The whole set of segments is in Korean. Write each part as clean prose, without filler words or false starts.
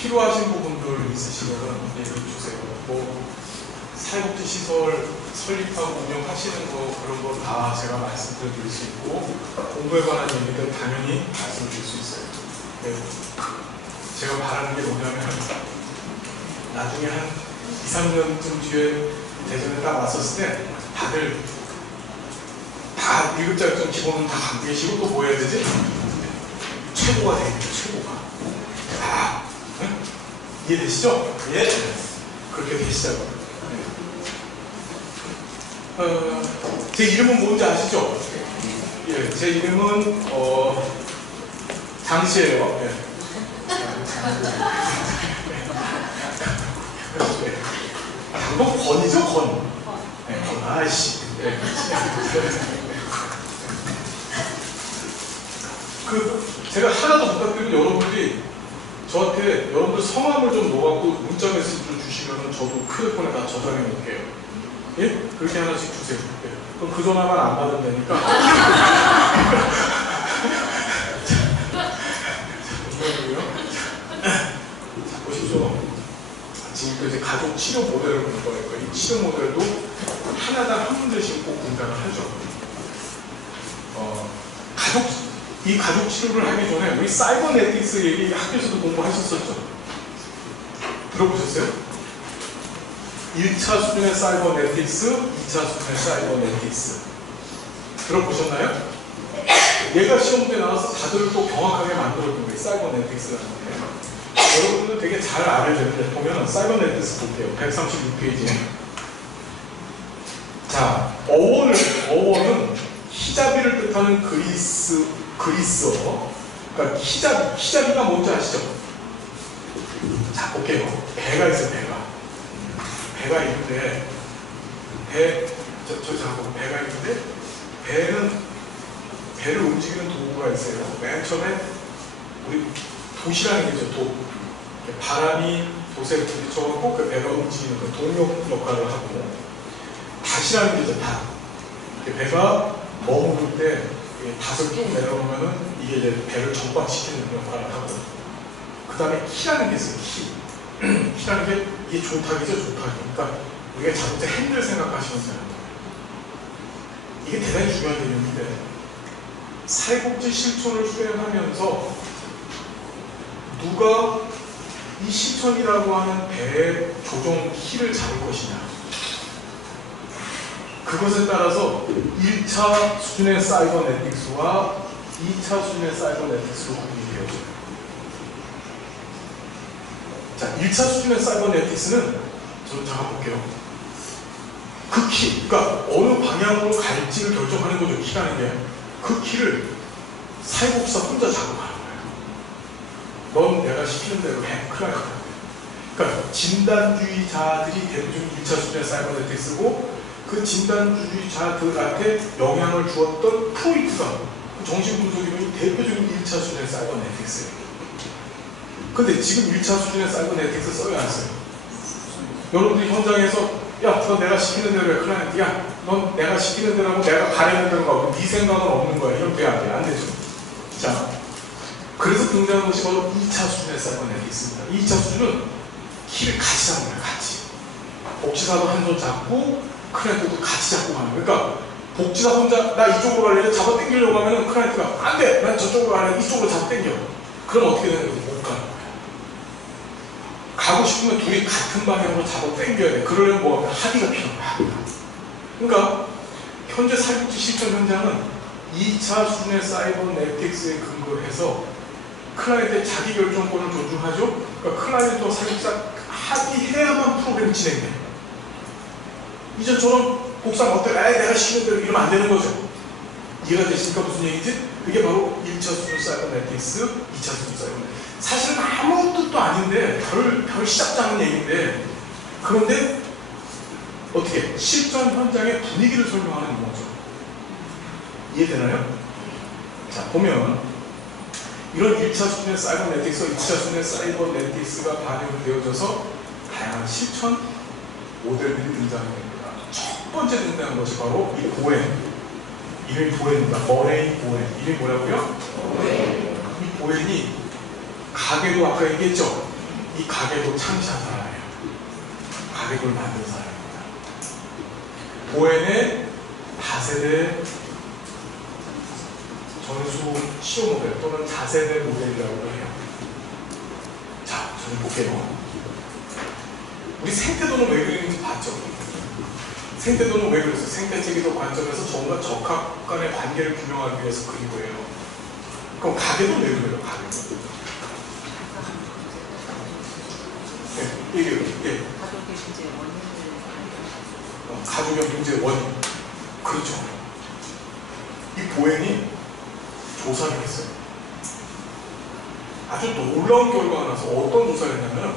필요하신 부분들 있으시면 얘기 주세요. 뭐 사회복지 시설 설립하고 운영하시는 거 그런 거 다 제가 말씀드릴 수 있고 공부에 관한 얘기들 당연히 말씀드릴 수 있어요. 네. 제가 바라는 게 뭐냐면 나중에 한 2, 3년쯤 뒤에 대전에 딱 왔었을 때 다들 다 1급자격증 기본은 다 갖고 계시고 또 뭐 해야 되지? 최고가 돼야 돼요. 최고가. 아, 네? 이해되시죠? 예. 그렇게 되시자고요. 제 이름은 뭔지 아시죠? 예, 제 이름은 장씨예요. 예. 장도 권이죠, 권. 네, 아이씨. 네. 제가 하나도 부탁드리면 여러분들이 저한테 여러분들 성함을 좀 넣어갖고 문자 메시지 좀 주시면 저도 휴대폰에 다 저장해 놓을게요. 예? 그렇게 하나씩 주세요. 예. 그럼 그 전화만 안 받으면 되니까. 자, 보시죠. 지금 이제 가족 치료 모델을 볼 거예요. 이 치료 모델도 하나당 한 문제씩 꼭 분석을 하죠. 이 가족 치료를 하기 전에 우리 사이버네틱스 얘기 학교에서도 공부하셨었죠? 들어보셨어요? 1차 수준의 사이버네틱스, 2차 수준의 사이버네틱스 들어보셨나요? 얘가 시험 문제 나와서 다들 또 정확하게 만들어준 거예요. 사이버네틱스라는 게. 여러분들 되게 잘 알아야 되는데 보면 사이버네틱스 볼게요. 136페이지. 자, 어원은 히자비를 뜻하는 그리스어. 그러니까 히자비가 뭔지 아시죠? 자, 볼게요. 배가 있어요, 배가 있는데, 잠깐만, 배가 있는데, 배를 움직이는 도구가 있어요. 맨 처음에, 우리 돛이라는 게 있죠, 바람이 돛에 부딪혀갖고 그 배가 움직이는 그 동력 역할을 하고, 닷이라는 게 있죠, 닷. 배가 머무를 때, 닷을 쭉 내려놓으면은 이게 이제 배를 정박시키는 역할을 하고, 그 다음에 키라는 게 있어요, 키. 키라는 게 이게 조탁이죠, 조탁. 그러니까 우리가 자동차 핸들 생각하시면 돼요. 이게 대단히 중요한 개념인데 사회복지 실천을 수행하면서 누가 이 실천이라고 하는 배의 조종 키를 잡을 것이냐, 그것에 따라서 1차 수준의 사이버네틱스와 2차 수준의 사이버네틱스로 구분이 되어져요. 자, 1차 수준의 사이버네틱스는 잠깐 볼게요. 그 키, 그러니까 어느 방향으로 갈지를 결정하는 거죠. 키라는 게. 그 키를 사회복지사 혼자 잡고 가는 거예요. 넌 내가 시키는 대로 해. 클라이언트. 그러니까 진단주의자들이 대표적인 1차 수준의 사이버네틱스고 그 진단주의자들한테 영향을 주었던 프로이트가 정신분석이론이 대표적인 1차 수준의 사이버네틱스예요. 근데 지금 1차 수준의 사이버네틱스 써요, 안 써요? 여러분들이 현장에서 야, 너 내가 시키는 대로 해, 클라이언트. 야, 넌 내가 시키는 대로 하고 내가 가리는 대로 가고 네 생각은 없는 거야. 이런 게 안 돼, 안 되죠. 자, 그래서 등장한 것이 바로 2차 수준의 사이버네틱스입니다. 2차 수준은 키를 같이 잡는 거예요, 같이. 복지사도 한 손 잡고 클라이언트도 같이 잡고 가는 거예요. 그러니까 복지사 혼자 나 이쪽으로 가려고 잡아 당기려고 하면은 클라이언트가 안 돼! 난 저쪽으로 가려고 이쪽으로 잡아 당겨. 그럼 어떻게 되는 거지? 못 가는 거예요. 가고 싶으면 둘이 같은 방향으로 잡아 당겨야 돼. 그러려면 뭐 합의가 필요한 거야. 그러니까 현재 사회복지 실천 현장은 2차 수준의 사이버네틱스에 근거해서 클라이언트의 자기결정권을 존중하죠. 그러니까 클라이언트와 사회복지사 합의해야만 프로그램이 진행돼. 이전처럼 복상 어때? 내가 시키는 대로 이러면 안 되는 거죠. 이해가 되시니까 무슨 얘기지? 그게 바로 1차 수준 사이버네틱스, 2차 수준 사이버네틱스. 사실은 아무 뜻도 아닌데 별 시작자는 얘기인데, 그런데 어떻게 실전 현장의 분위기를 설명하는 거죠. 이해되나요? 자, 보면 이런 1차 수준의 사이버네틱스와 2차 수준의 사이버네틱스가 반영되어져서 다양한 실천 모델들이 등장합니다. 첫 번째 등장한 것이 바로 이 보행. 이름이 보행입니다. 머레인 보행. 이름이 뭐라고요? 보행. 이 보행이 가게도 아까 얘기했죠? 이 가계도 창시한 사람이에요. 가계도를 만든 사람입니다. 보엔의 다세대 전수 시효 모델 또는 다세대 모델이라고 해요. 자, 저는 볼게요. 우리 생태도는 왜 그리는지 봤죠? 생태도는 왜 그랬어요? 생태체계적 관점에서 전과 적합 간의 관계를 규명하기 위해서 그린 거예요. 그럼 가계도는 왜 그래요? 가계도. 네, 얘기해요. 예. 가족의 문제 원인을 가족의 문제 원인. 그렇죠. 이 보엔이 조사를 했어요. 아주 놀라운 결과가 나서 어떤 조사를 했냐면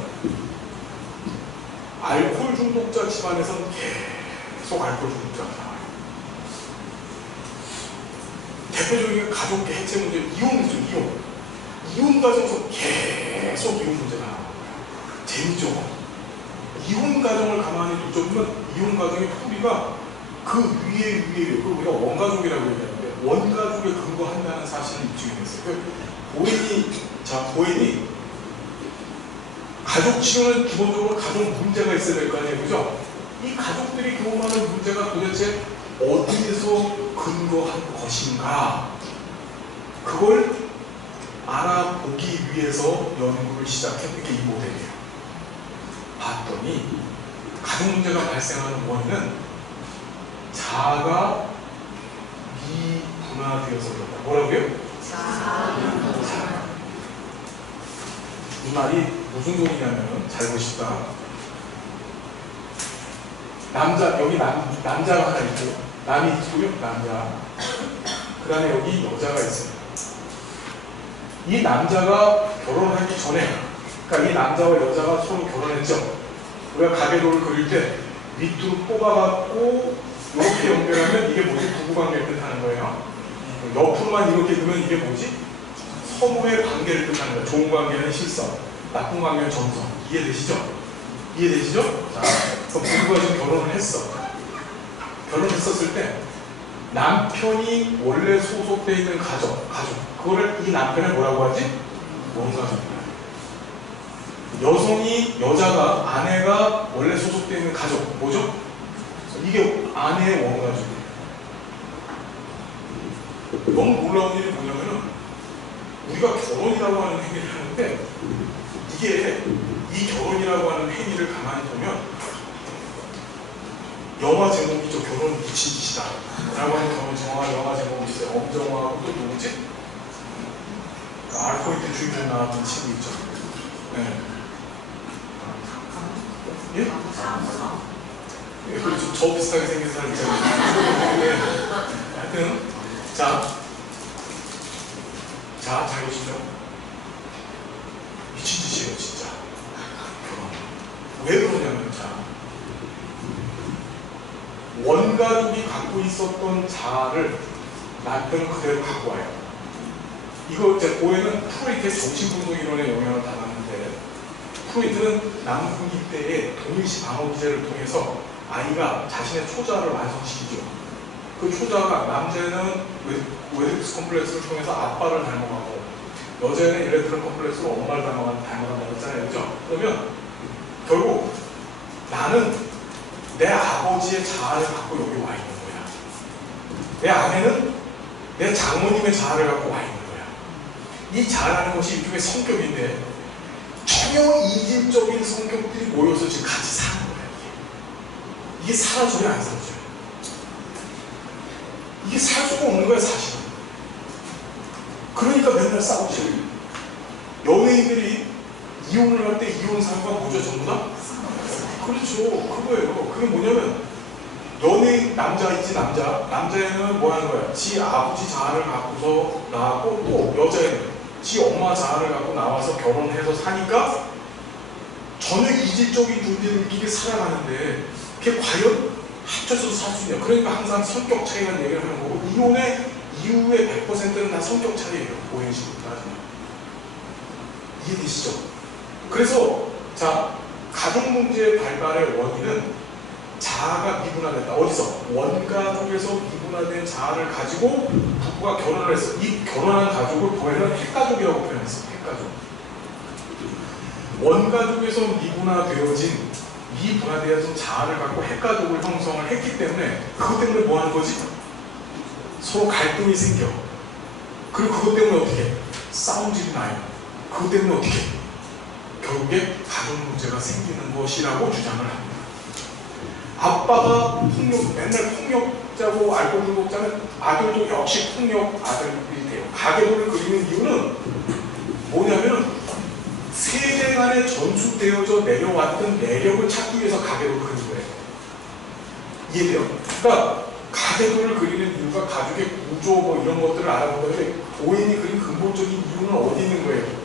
알코올 중독자 집안에서는 계속 알코올 중독자가 나와요. 대표적인 가족계 해체 문제, 이혼 문제죠. 이혼 가정에서 계속 이혼 문제가 나와요. 재미죠. 이혼 가정을 가만히 둘러보면 이혼 가정의 뿌리가 그 위에 그걸 우리가 원가족이라고 얘기하는데 원가족에 근거한다는 사실을 입증해냈어요. 보엔이 가족 치료는 기본적으로 가족 문제가 있어야 될 거 아니에요, 그죠? 이 가족들이 경험하는 문제가 도대체 어디에서 근거한 것인가? 그걸 알아보기 위해서 연구를 시작했던 게 이 모델이에요. 봤더니 가족 문제가 발생하는 원인은 자아가 미분화되어서 그렇다. 뭐라고요? 이 말이 무슨 소리냐면 잘 보십시다. 여기 남자가 하나 있고 남이 있고요. 남자. 그 다음에 여기 여자가 있어요. 이 남자가 결혼하기 전에, 그러니까 이 남자와 여자가 서로 결혼했죠. 우리가 가계도를 그릴 때 밑으로 뽑아갖고 이렇게 연결하면 이게 뭐지? 부부관계를 뜻하는 거예요. 옆으로만 이렇게 두면 이게 뭐지? 서로의 관계를 뜻하는 거예요. 좋은 관계는 실성, 나쁜 관계는 정성. 이해되시죠? 이해되시죠? 자, 그럼 부부가 지금 결혼을 했어. 결혼했었을 때 남편이 원래 소속되어 있는 가족. 그거를 이 남편을 뭐라고 하지? 원가족이야. 여자가, 아내가 원래 소속되어 있는 가족. 뭐죠? 이게 아내의 원가족이에요. 너무 놀라운 일이 뭐냐면은 우리가 결혼이라고 하는 행위를 하는데 이게 이 결혼이라고 하는 행위를 가만히 보면 영화 제목이죠. 결혼은 미친 짓이다 라고 하는 영화 제목이 있어요. 엄정화하고 또 누구지? 알코올때 주인공 나왔던 친구 있죠. 네. 예? 예, 그렇죠. 저 비슷하게 생긴 사람 있잖아요. 네. 하여튼 잘 보시죠. 미친 짓이에요, 진짜. 왜 그러냐면, 원가족이 갖고 있었던 자아를 남편은 그대로 갖고 와요. 이거 이제 보에는 프로이트의 정신분석 이론에 영향을 받았는데, 프로이트는 남궁기 때의 동일시 방어 기제를 통해서 아이가 자신의 초자를 완성시키죠. 그 초자가 남자는 웨디푸스 컴플렉스를 통해서 아빠를 닮아가고 여자는 일렉트론 컴플렉스로 엄마를 닮아간다고 했잖아요. 그죠? 그러면 결국 나는 내 아버지의 자아를 갖고 여기 와 있는 거야. 내 아내는 내 장모님의 자아를 갖고 와 있는 거야. 이 자아라는 것이 일종의 성격인데 전혀 이질적인 성격들이 모여서 지금 같이 사는 거야. 이게 사라져요, 안 사라져요? 이게 살 수가 없는 거야, 사실은. 그러니까 맨날 싸우죠. 연예인들이 이혼을 할 때 이혼 사유가 뭐죠, 전부 다? 그렇죠, 그거예요. 그게 뭐냐면 연예인 남자 있지, 남자애는 뭐 하는 거야? 지 아버지 자아를 갖고서 나왔고, 또 여자애는 지 엄마 자아를 갖고 나와서 결혼해서 사니까 전혀 이질적인 존재들끼리 살아가는데 그게 과연 합쳐서 살 수 있냐? 그러니까 항상 성격 차이라는 얘기를 하는 거고, 이혼의 이후의 100%는 다 성격 차이예요. 오행식으로 따지면. 이해되시죠? 그래서 가족 문제의 발발의 원인은 자아가 미분화됐다. 어디서? 원가족에서 미분화된 자아를 가지고 부부가 결혼을 했어. 이 결혼한 가족을 보에는 핵가족이라고 표현했어. 핵가족. 원가족에서 미분화되어진 미분화되어진 자아를 갖고 핵가족을 형성을 했기 때문에 그것 때문에 뭐 하는 거지? 서로 갈등이 생겨. 그리고 그것 때문에 어떻게? 싸움질이 나요. 그것 때문에 어떻게? 결국에 가족 문제가 생기는 것이라고 주장을 합니다. 아빠가 맨날 폭력자고 알코올 중독자면 아들도 역시 폭력 아들이 돼요. 가계도를 그리는 이유는 뭐냐면 세대간에 전수되어져 내려왔던 매력을 찾기 위해서 가계도를 그리는 거예요. 이해돼요? 그러니까 가계도를 그리는 이유가 가족의 구조 뭐 이런 것들을 알아본다는데 보인이 그린 근본적인 이유는 어디 있는 거예요?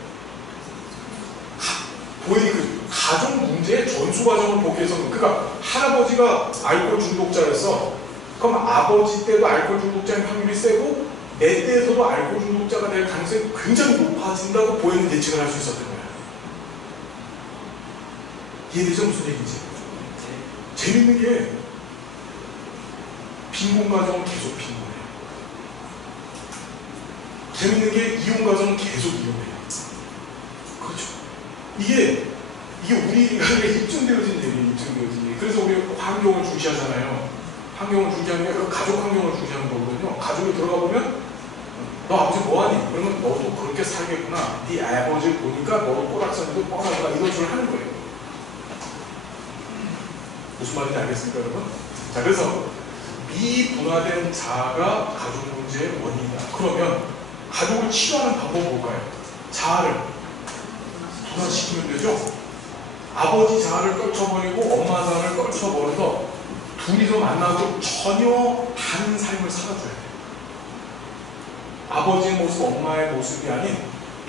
보인이 그 가족 문제의 전수 과정을 보기 위해서 그러니까 할아버지가 알코올 중독자였어. 그럼 아버지 때도 알코올 중독자의 확률이 세고 내 때에서도 알코올 중독자가 될 가능성이 굉장히 높아진다고 보이는 예측을 할 수 있었던 거야. 이해되죠? 무슨 얘기인지? 재밌는 게 빈곤 가정은 계속 빈곤해요. 재밌는 게 이혼 가정은 계속 이혼해요. 그렇죠. 이게 우리나라에 입증되어진 얘기예요. 입증되어진 얘기. 그래서 우리 환경을 중시하잖아요. 환경을 중시하는 게 그 가족 환경을 중시하는 거거든요. 가족에 들어가 보면 너 아버지 뭐하니? 그러면 너도 그렇게 살겠구나. 네 아버지를 보니까 너도 꼬락서니도 뻔하구나. 이런 식으로 하는 거예요. 무슨 말인지 알겠습니까, 여러분? 자, 그래서 미분화된 자아가 가족 문제의 원인이다. 그러면 가족을 치료하는 방법은 뭘까요? 자아를 분화시키면 되죠? 아버지 자아를 떨쳐버리고 엄마 자아를 떨쳐버려서 둘이서 만나고 전혀 다른 삶을 살아줘야 돼요. 아버지의 모습, 엄마의 모습이 아닌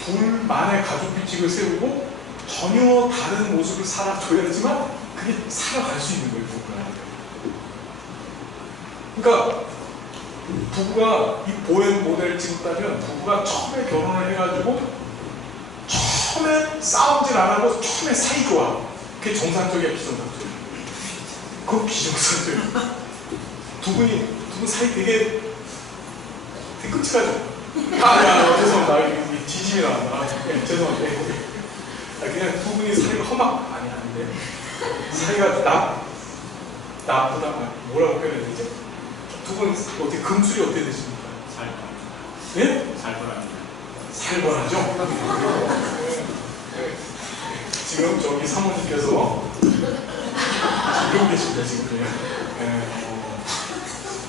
둘만의 가족 규칙을 세우고 전혀 다른 모습을 살아줘야지만 그게 살아갈 수 있는 거예요, 부부가. 그러니까 부부가 이 보행 모델을 찍었다면 부부가 처음에 결혼을 해가지고 처음에 싸움질 안 하고 처음에 사이 좋아. 그게 정상적이야, 비정상적이야? 그건 비정상적이야. 두 분 사이 되게 끔찍하죠? 죄송합니다. 이게 지짐이 나왔나? 죄송합니다. 그냥 두 분이 사이가 아닌데. 사이가 나쁘다. 뭐라고 표현해야 되지? 두 분 어떻게 금술이 어떻게 되십니까? 예? 살벌하죠? 지금 저기 사모님께서 이러고 계십니다, 지금.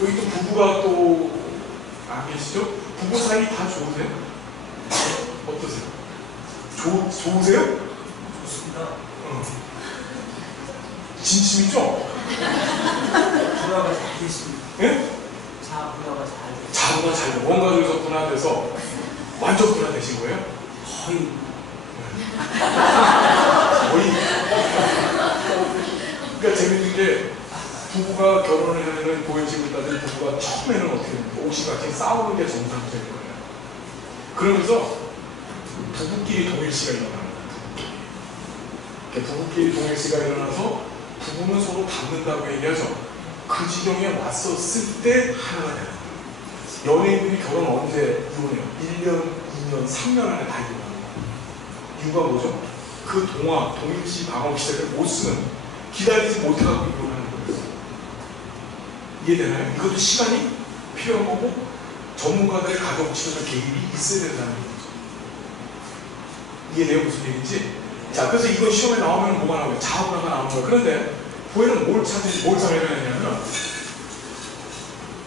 여기 또 부부가 또 안 계시죠? 부부 사이 다 좋으세요? 어떠세요? 좋으세요? 좋습니다. 진심이죠? 분화가 잘 됐습니다. 예? 분화가 잘 됐습니다. 자부가 잘 돼. 원가족에서 분화돼서 완전 분화되신 거예요? 거의. 그러니까 재밌는 게 부부가 결혼을 하면은 보여지고 있다는 부부가 처음에는 어떻게 됩니까? 옥시같이 싸우는 게 정상적인 거예요. 그러면서 부부끼리 동일시가 일어납니다. 부부끼리 동일시가 일어나서 부부는 서로 닮는다고 얘기하죠. 그 지경에 왔었을 때 하나가 되는 거예요. 연예인들이 결혼 언제 이혼해요? 1년, 2년, 3년 안에 다 이혼하는 거예요. 이유가 뭐죠? 그 동화, 동일시, 방어 시대를 못 쓰는, 기다리지 못해가지고 이혼하는 거예요. 이해되나요? 이것도 시간이 필요한 거고 전문가들의 가족 치료적 개입이 있어야 된다는 거죠. 이해돼요? 무슨 얘기인지? 자, 그래서 이거 시험에 나오면 뭐가 나와요? 자아분화가 나오는 거예요. 그런데 보이는 뭘 찾아내냐면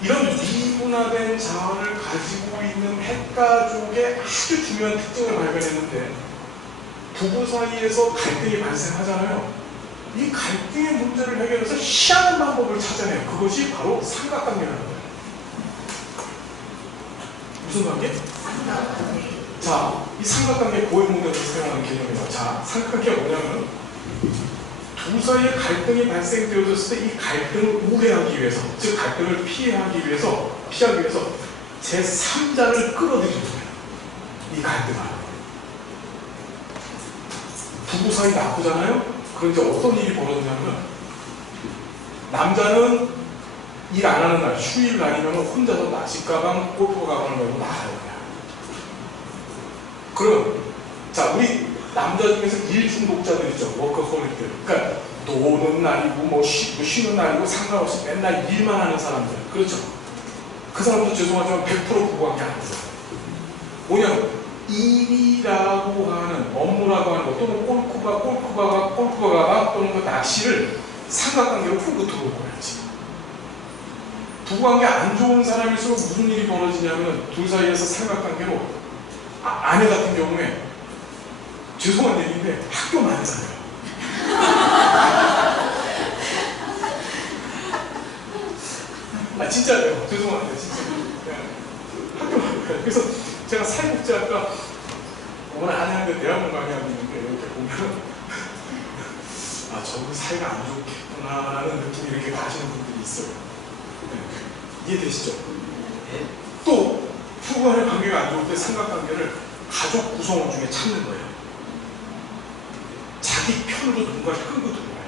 이런 미분화된 자아를 가지고 있는 핵가족의 아주 중요한 특징을 발견했는데 부부 사이에서 갈등이 발생하잖아요. 이 갈등의 문제를 해결해서 희한한 방법을 찾아내요. 그것이 바로 삼각관계라는 거예요. 무슨 관계? 자, 이 삼각관계 보행 모델에서 사용하는 개념이에요. 자, 삼각관계가 뭐냐면 두 사이의 갈등이 발생되어졌을 때 이 갈등을 우회하기 위해서, 즉 갈등을 피하기 위해서 제3자를 끌어들이는 거예요. 이 갈등을. 부부 사이 나쁘잖아요? 그럼 이제 어떤 일이 벌어지냐면 남자는 일 안 하는 날, 휴일 날이면 혼자서 낚시 가방, 골프 가방을 메고 나가요. 그럼 자, 우리 남자 중에서 일 중독자들 있죠. 워커홀릭들. 그러니까 노는 날이고 뭐 쉬는 날이고 상관없이 맨날 일만 하는 사람들. 그렇죠. 그 사람도 죄송하지만 100% 부부관계 안 되죠. 뭐냐면 일이라고 하는 업무라고 하는 것 또는 골프가 또는 그 낚시를 삼각관계로 훅 들어버려야지. 부부관계 안 좋은 사람일수록 무슨 일이 벌어지냐면 둘 사이에서 삼각관계로 아내 같은 경우에 죄송한 얘기인데 학교 많이 다녀요. 진짜예요. 죄송한데 진짜. 학교 많이 가요. 그래서 제가 사회복지학과 오늘 한양대 대학원 강의하고 있는데 이렇게 보면 저분 사이가 안 좋겠구나라는 느낌이 이렇게 가시는 분들이 있어요. 이해되시죠? 네. 또 부부간의 관계가 안 좋을 때 삼각관계를 가족 구성원 중에 찾는 거예요. 자기 편으로 누군가를 끌고 들어와요.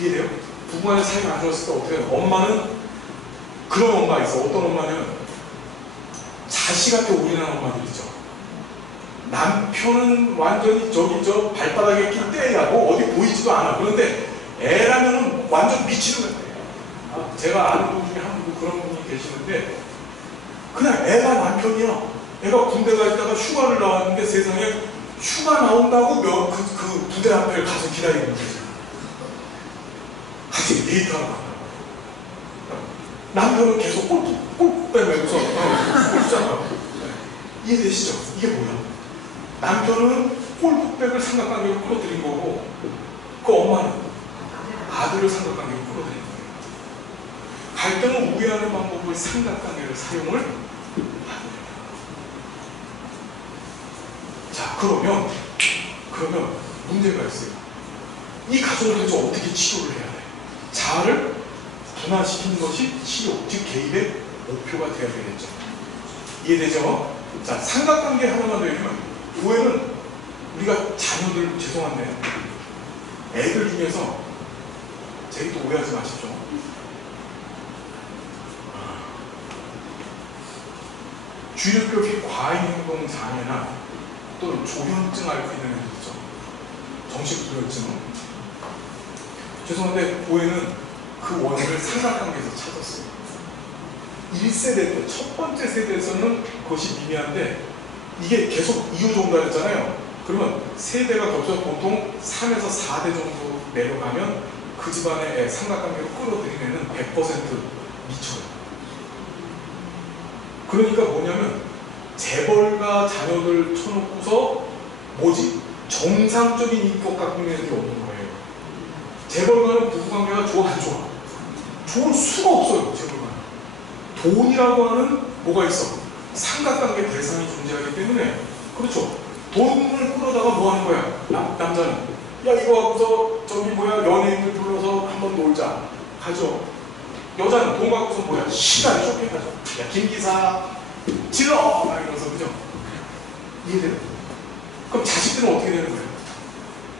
이해돼요? 부부간의 사이가 안 좋았을 때 어떻게 해요? 엄마는 그런 엄마 있어. 어떤 엄마냐면 자식한테 올인하는 엄마들이죠. 남편은 완전히 저 발바닥에 낀 때야고 어디 보이지도 않아. 그런데 애라면은 완전 미치는 거예요. 제가 아는 분 중에 한 분 그런 분이 계시는데 그냥 애가 남편이야. 애가 군대 가 있다가 휴가를 나왔는데 세상에 휴가 나온다고 그 부대 앞에 가서 기다리고 있는 거죠. 같이 데이트하러 간다. 남편은 계속 골프 빼면서 골프잖아요. 이해되시죠? 이게 뭐야? 남편은 골프백을 삼각관계로 끌어들인 거고 그 엄마는 아들을 삼각관계로 끌어들인 거예요. 갈등을 우회하는 방법을 삼각관계를 사용을 하는 거예요. 자, 그러면 문제가 있어요. 이 가정을 대해서 어떻게 치료를 해야 돼? 자아를 분화시키는 것이 치료, 즉 개입의 목표가 되어야 되겠죠. 이해되죠? 자, 삼각관계 하나만 더 얘기하면 교회는 우리가 자녀들 죄송한데 애들 중에서 제가 또 오해하지 마십시오. 주의력격의 과잉행동 장애나 또는 조현증 앓고 있는 애들 있죠. 정신불면증. 죄송한데 교회는 그 원인을 삼각관계에서 찾았어요. 1세대 때, 첫 번째 세대에서는 그것이 미미한데 이게 계속 이유종달했잖아요. 그러면 세대가 겹쳐서 보통 3에서 4대 정도 내려가면 그 집안의 애, 삼각관계로 끌어들이는 애는 100% 미쳐요. 그러니까 뭐냐면 재벌가 자녀들 쳐놓고서 정상적인 인격 갖고 있는 애들이 없는 거예요. 재벌가는 부부관계가 좋아 안 좋아? 좋을 수가 없어요. 재벌가는. 돈이라고 하는 뭐가 있어? 삼각관계 대상이 존재하기 때문에 그렇죠. 돈을 끌어다가 뭐 하는 거야? 남자는 야 이거 하고서 연예인들 불러서 한번 놀자 가죠. 여자는 돈 갖고서 뭐야? 시간 쇼핑 가죠. 야 김기사 질러! 막 이러면서 그죠? 이해돼요? 그럼 자식들은 어떻게 되는 거예요?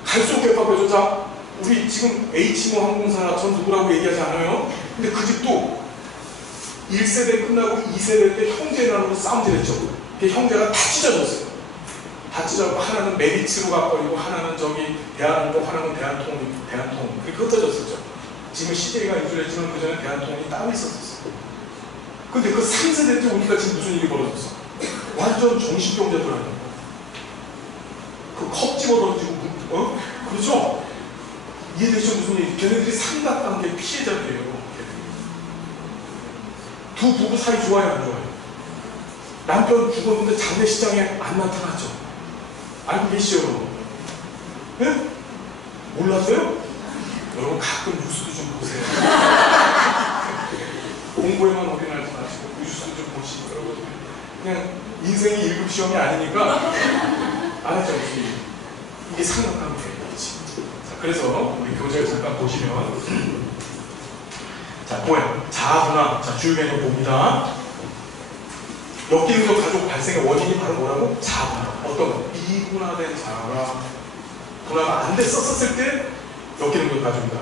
갈 수 없게 바꿔줘. 자, 우리 지금 H모 항공사 전 누구라고 얘기하지 않아요? 근데 그 집도 1세대 끝나고 2세대 때 형제라고 싸움질했죠. 그 형제가 다 찢어졌어요. 다 찢어졌고 하나는 메리츠로 가버리고 하나는 대한항공, 하나는 대한통 그렇게 흩어졌었죠. 지금 CJ가 인수했지만 그 전에 대한통운이 따로 있었어요. 근데 그 3세대 때 우리가 지금 무슨 일이 벌어졌어? 완전 정신병자들 하는 거. 그 컵 집어 던지고 그렇죠? 이해되죠? 무슨 얘기? 걔네들이 삼각관계 피해자들이에요. 두 부부 사이 좋아요, 안 좋아요? 남편 죽었는데 장례식장에 안 나타났죠? 알고 계시죠, 여러분? 네? 몰랐어요? 여러분 가끔 뉴스도 좀 보세요. 공부에만 올인하지 마시고 뉴스도 좀 보시고 여러분 그냥 인생이 1급 시험이 아니니까 알았죠? 이게 삼각관계예요. 자, 그래서 우리 교재를 잠깐 보시면 자, 뭐예요? 자아분화. 자, 주요 개념 봅니다. 역기능적 가족 발생의 원인이 바로 뭐라고? 자아분화. 어떤 거? 미분화된 자아가 분화가 안 됐었을 때 역기능적 가족이다.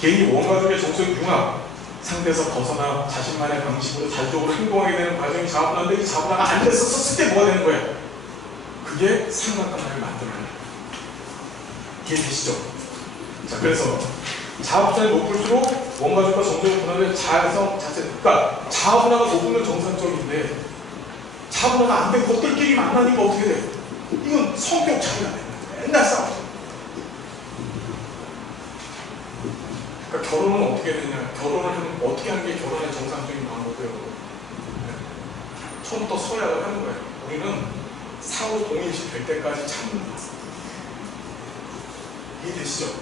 개인이 원가족의 정서적 융합 상태에서 벗어나 자신만의 방식으로 자주적으로 행동하게 되는 과정이 자아분화인데 이 자아분화가 안 됐었을 때 뭐가 되는 거예요? 그게 그게 삼각관계를 만들어요. 이해되시죠? 자, 그래서 자아분할이 높을수록 원가족과 정서적 분할의 자아성 자체, 그러니까 자아분할가 높으면 정상적인데 자아분할가 안 된 것들끼리 만나니까 어떻게 돼? 이건 성격 차이가 돼. 맨날 싸워. 그러니까 결혼은 어떻게 되냐? 결혼을 하는, 어떻게 하는 게 결혼의 정상적인 방법이에요. 처음부터 서약을 하는 거예요. 우리는 상호 동일시 될 때까지 참는 거예요. 이해되시죠? 자,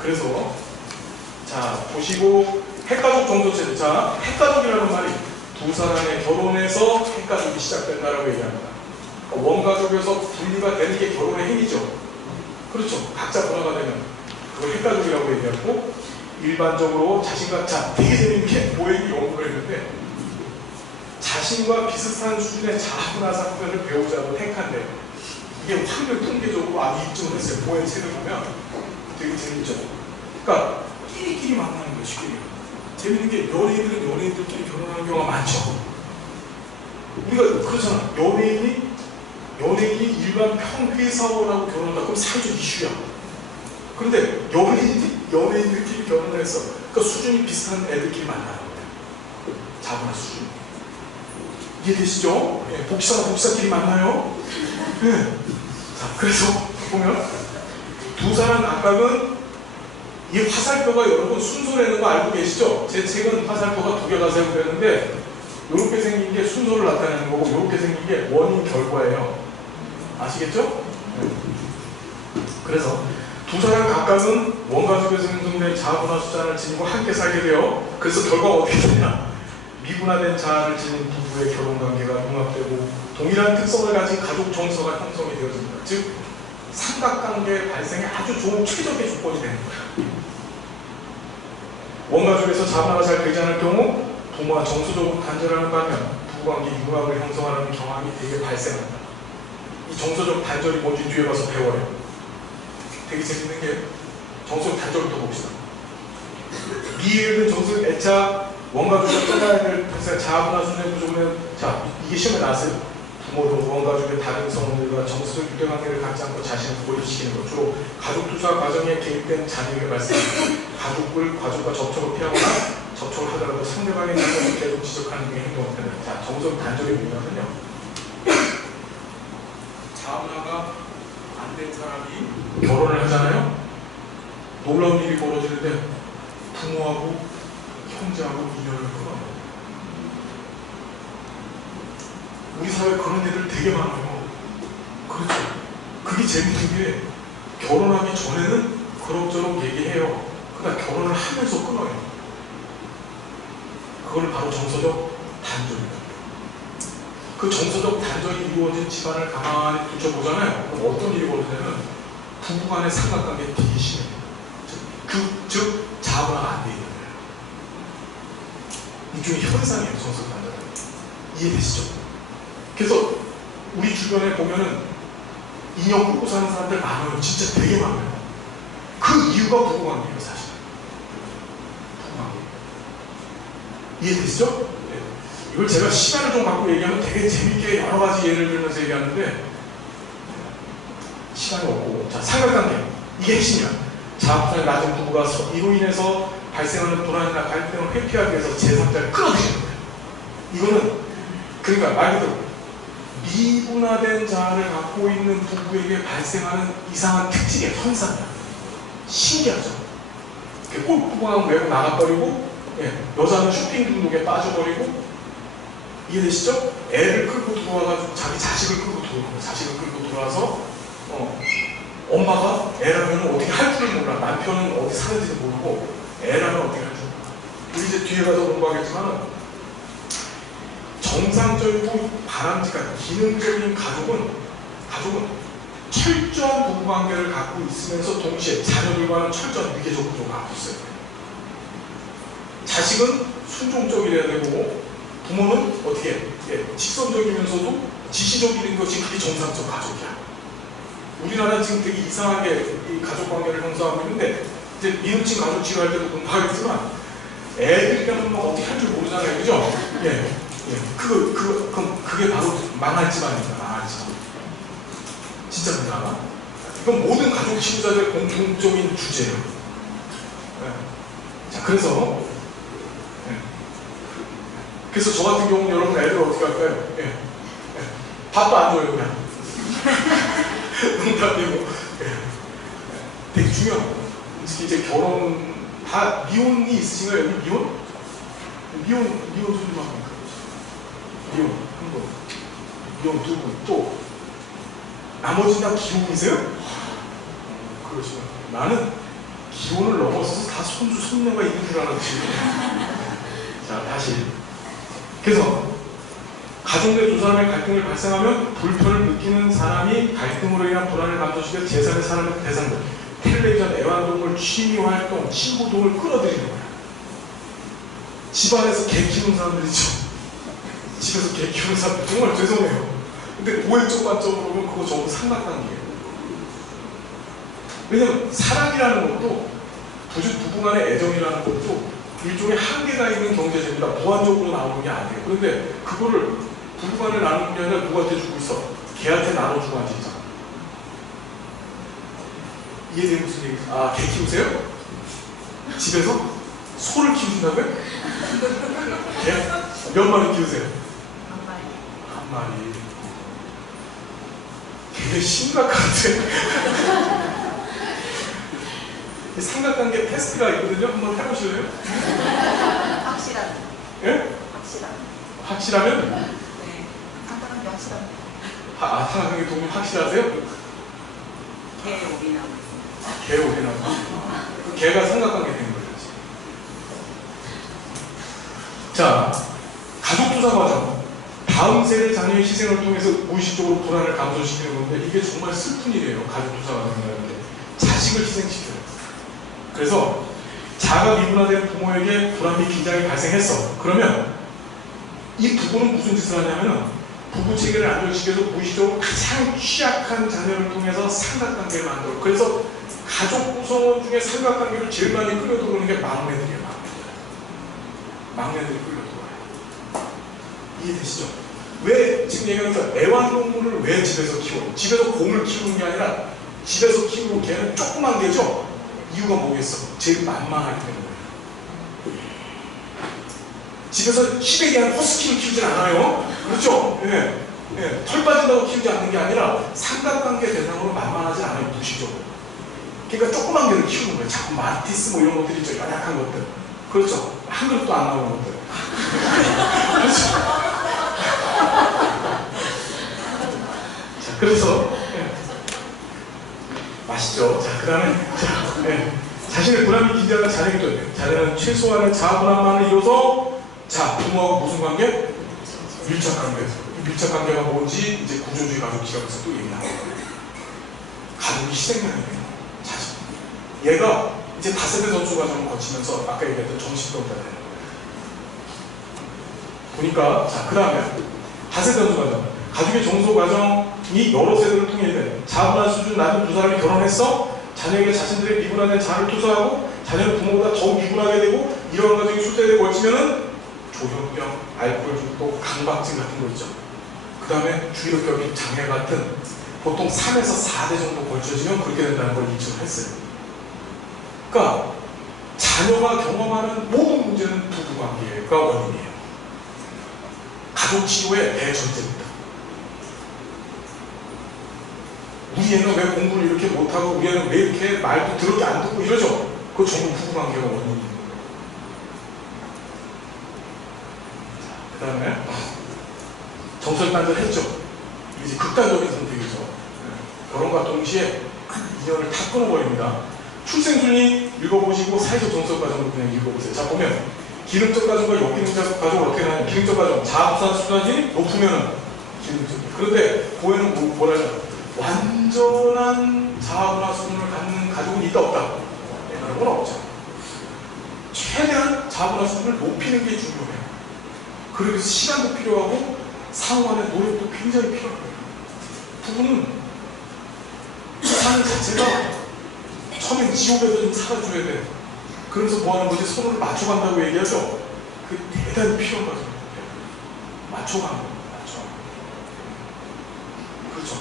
그래서 자 보시고 핵가족 정도체제. 자, 핵가족이라는 말이 두 사람의 결혼에서 핵가족이 시작된다라고 얘기합니다. 그러니까 원가족에서 분리가 되는 게 결혼의 행위죠. 그렇죠. 각자 분화가 되면 그걸 핵가족이라고 얘기하고, 일반적으로 자신과, 자, 되게 재밌는 게 모행이 연구를 했는데 자신과 비슷한 수준의 자아분화 상태를 배우자로 택한대. 이게 확률 통계적으로 입증을 했어요. 모행 책을 보면 되게 재밌죠. 그러니까 끼리끼리 만나는 거예요. 쉽게. 재밌는 게 연예인들은 연예인들끼리 결혼하는 경우가 많죠. 우리가 그러잖아. 연예인이 일반 평회사원하고 결혼한다. 그럼 사회적 이슈야. 그런데 연예인들끼리 결혼을 했어. 그러니까 수준이 비슷한 애들끼리 만나는 거예요. 자본화 수준. 이해되시죠? 네, 복사끼리 만나요. 네. 자, 그래서 보면 두 사람 각각은 이 화살표가 여러분 순서라는 거 알고 계시죠? 제 책은 화살표가 두 개가 사용되는데 이렇게 생긴 게 순서를 나타내는 거고 이렇게 생긴 게 원인 결과예요. 아시겠죠? 네. 그래서 두 사람 각각은 원가족에서 형성된 자아분화 수단을 지니고 함께 살게 돼요. 그래서 결과가 어떻게 되냐? 미분화된 자아를 지닌 부부의 결혼관계가 융합되고 동일한 특성을 가진 가족 정서가 형성이 되어집니다. 즉 삼각관계 발생에 아주 좋은 최적의 조건이 되는 거예요. 원가족에서 자아분화가 잘 되지 않을 경우 부모와 정서적으로 단절하는 반면 부부관계 융합을 형성하는 경향이 되게 발생한다. 이 정서적 단절이 뭔지 뒤에 가서 배워요. 되게 재밌는 게 정서적 단절부터 봅시다. 미해된 정서적 애착, 원가족과 떠나야 될 자아분화 순환 구조는, 자, 이게 시험에 나왔어요. 부모도 원가족의 다른 성원들과 정서적 유대관계를 갖지 않고 자신을 구분시키는 것, 주로 가족 투사 과정에 개입된 잔해를 발생합니다. 가족과 접촉을 피하거나 접촉을 하더라도 상대방의 자신을 계속 지적하는 등의 행동을 합니다. 자, 정서적 단절이 뭐냐면요, 자아분화가 안 된 사람이 결혼을 하잖아요. 놀라운 일이 벌어지는데 부모하고 형제하고 인연을 끊어요. 우리 사회에 그런 애들 되게 많아요. 그렇죠. 그게 재밌는 게 결혼하기 전에는 그럭저럭 얘기해요. 그러다 결혼을 하면서 끊어요. 그걸 바로 정서적 단절입니다. 그 정서적 단절이 이루어진 집안을 가만히 둘러보잖아요. 그럼 어떤 일이 벌어지냐면 부부간의 삼각관계가 되게 심해요. 즉 자아분화가 안 돼 있는 거예요. 일종의 현상이에요. 정서적 단절. 이해되시죠? 그래서 우리 주변에 보면은 인형 끌고 사는 사람들 많아요. 진짜 되게 많아요. 그 이유가 부부관계예요. 사실. 부부관계. 이해되시죠? 네. 이걸 제가 시간을 좀 갖고 얘기하면 되게 재밌게 여러 가지 예를 들면서 얘기하는데 시간이 없고, 자, 삼각관계. 이게 핵심이야. 자아분할이 낮은 부부가 이로 인해서 발생하는 불안이나 갈등을 회피하기 위해서 제3자를 끌어들이는 거예요. 이거는 그러니까 말 그대로 미분화된 자아를 갖고 있는 부부에게 발생하는 이상한 특징의 현상이야. 신기하죠? 꼭 부부가 외고 나가버리고, 여자는 쇼핑 중독에 빠져버리고, 이해되시죠? 애를 끌고 들어와가지고 자기 자식을 끌고 들어오는 거야. 자식을 끌고 들어와서 엄마가 애라면 어떻게 할 줄을 몰라. 남편은 어디 사는지도 모르고 애라면 어떻게 할 줄 몰라. 우리 이제 뒤에 가서 공부하겠지만 정상적이고 바람직한 기능적인 가족은 철저한 부부관계를 갖고 있으면서 동시에 자녀들과는 철저한 위계적 구조가 갖고 있어요. 자식은 순종적이어야 되고 부모는 어떻게 직선적이면서도 지시적인 것이 그게 정상적 가족이야. 우리나라 지금 되게 이상하게 이 가족관계를 형성하고 있는데 이제 이웃집 가족 치료할 때도 공부하겠지만 애들이라는 뭐 어떻게 할 줄 모르잖아요. 그죠? 예, 그럼 그게 바로 망할 집안입니다. 망할 집안. 진짜입니다. 이건 모든 가족 지도자들의 공통적인 주제예요. 예. 자, 그래서 저 같은 경우는 여러분 애들 어떻게 할까요? 예. 예. 밥도 안 줘요, 그냥. 농담이고. 예. 되게 중요합니다. 특히 이제 결혼, 다 미혼이 있으신가요? 여기 미혼? 미혼 손님 한 분. 미혼 한 분. 미혼 두 분. 또, 나머지 다 기혼이세요? 그러시구나. 나는 기혼을 넘어서서 다 손주, 손녀가 있는 줄 알았지. 자, 다시. 그래서 가족 내 두 사람의 갈등이 발생하면 불편을 느끼는 사람이 갈등으로 인한 불안을 감소시켜 제3의 사람의 대상들, 텔레비전, 애완동물, 취미활동, 친구동을 끌어들이는 거야. 집안에서 개 키우는 사람들 있죠. 집에서 개 키우는 사람들 정말 죄송해요. 근데 오해적 관점으로 보면 그거 전부 삼각관계예요. 왜냐면 사랑이라는 것도 부부간의 애정이라는 것도 일종의 한계가 있는 경제제입니다. 무한적으로 나오는 게 아니에요. 그런데 그거를 부부간에 나누는 게 아니라 누구한테 주고 있어? 걔한테 나눠주고 앉아있잖아. 이해되는 무슨 얘기지? 아, 개 키우세요? 집에서? 소를 키우신다고요? 개? 몇 마리 키우세요? 한 마리. 되게 심각한데? 이 삼각관계 테스트가 있거든요. 한번 해보실래요? 확실한. 예? 확실한. 확실하면? 네. 삼각관계 확실한. 삼각관계 동물 확실하세요? 개 오리나무 있습니다. 개 오리나무. 개가 삼각관계 된 거죠. 자, 가족투자 과정. 다음 세대 자녀의 희생을 통해서 무의식적으로 불안을 감소시키는 건데 이게 정말 슬픈 일이에요. 가족투자 과정이라는 게. 자식을 희생시켜요. 그래서 자가 미분화된 부모에게 불안 및 긴장이 발생했어. 그러면 이 부부는 무슨 짓을 하냐면은 부부 체계를 안정시켜서 무의식적으로 가장 취약한 자녀를 통해서 삼각관계를 만들어. 그래서 가족 구성원 중에 삼각관계를 제일 많이 끌어들어오는 게 막내들이에요. 막내들이 끌어들어와요. 이해되시죠? 왜 지금 얘기하는 거 애완동물을 왜 집에서 키워요? 집에서 곰을 키우는 게 아니라 집에서 키우고 걔는 조그만 개죠? 이유가 뭐겠어? 제일 만만하기 때문에. 집에서 키베리안 허스키를 키우진 않아요. 그렇죠? 예. 예. 털 빠진다고 키우지 않는 게 아니라 삼각관계 대상으로 만만하지 않아요. 무시적으로. 그러니까 조그만 개를 키우는 거예요. 자꾸 마티스 뭐 이런 것들 있죠. 연약한 것들. 그렇죠? 한 그릇도 안 나오는 것들. 그렇죠? 자, 그래서 맛있죠? 자, 그 다음에, 자신의 불안이 긴장한 자녀에게 또 자녀는 최소한의 자아불안만을 이뤄서, 자, 부모하고 무슨 관계? 밀착관계. 밀착관계가 뭔지 이제 구조주의 가족 시각에서 또 얘기합니다. 가족이 희생양이에요. 자식. 얘가 이제 다세대 전수 과정을 거치면서 아까 얘기했던 정신병자가 되는 거예요. 보니까, 자, 그 다음에 다세대 전수 과정. 가족의 정서 과정이 여러 세대를 통해 자아불안 수준 낮은 두 사람이 결혼했어. 자녀에게 자신들의 미분화된 자아를 투사하고 자녀는 부모보다 더 미분하게 되고 이러한 과정이 수세대에 걸치면은 조현병, 알코올 중독, 강박증 같은 거 있죠. 그 다음에 주의력결핍 장애 같은 보통 3에서 4대 정도 걸쳐지면 그렇게 된다는 걸 인정을 했어요. 그러니까 자녀가 경험하는 모든 문제는 부부관계가 원인이에요. 가족 치료의 대전제입니다. 우리 애는 왜 공부를 이렇게 못하고 우리 애는 왜 이렇게 말도 더럽게 안 듣고 이러죠? 그거 전부 부부관계가 원인인 거예요. 그 다음에 정설단절 했죠. 이게 극단적인 선택이죠. 결혼과 동시에 인연을 다 끊어버립니다. 출생순위 읽어보시고 사회적 정설 과정을 그냥 읽어보세요. 자, 보면 기능적 과정과 역기능적 과정을 어떻게 하냐면 기능적 과정, 자아부산 수준이 높으면은 기능적. 그런데 고에는 뭐라죠? 완전한 자아문화 수준을 갖는 가족은 있다 없다? 그런 건 없죠. 최대한 자아문화 수준을 높이는 게 중요해요. 그래서 시간도 필요하고 상호간의 노력도 굉장히 필요해요. 부부는 사는 자체가 처음엔 지옥에서 좀 살아줘야 돼. 그래서 뭐 하는 거지? 서로를 맞춰간다고 얘기하죠? 그게 대단히 필요한 거죠. 맞춰가는 겁니다. 그렇죠.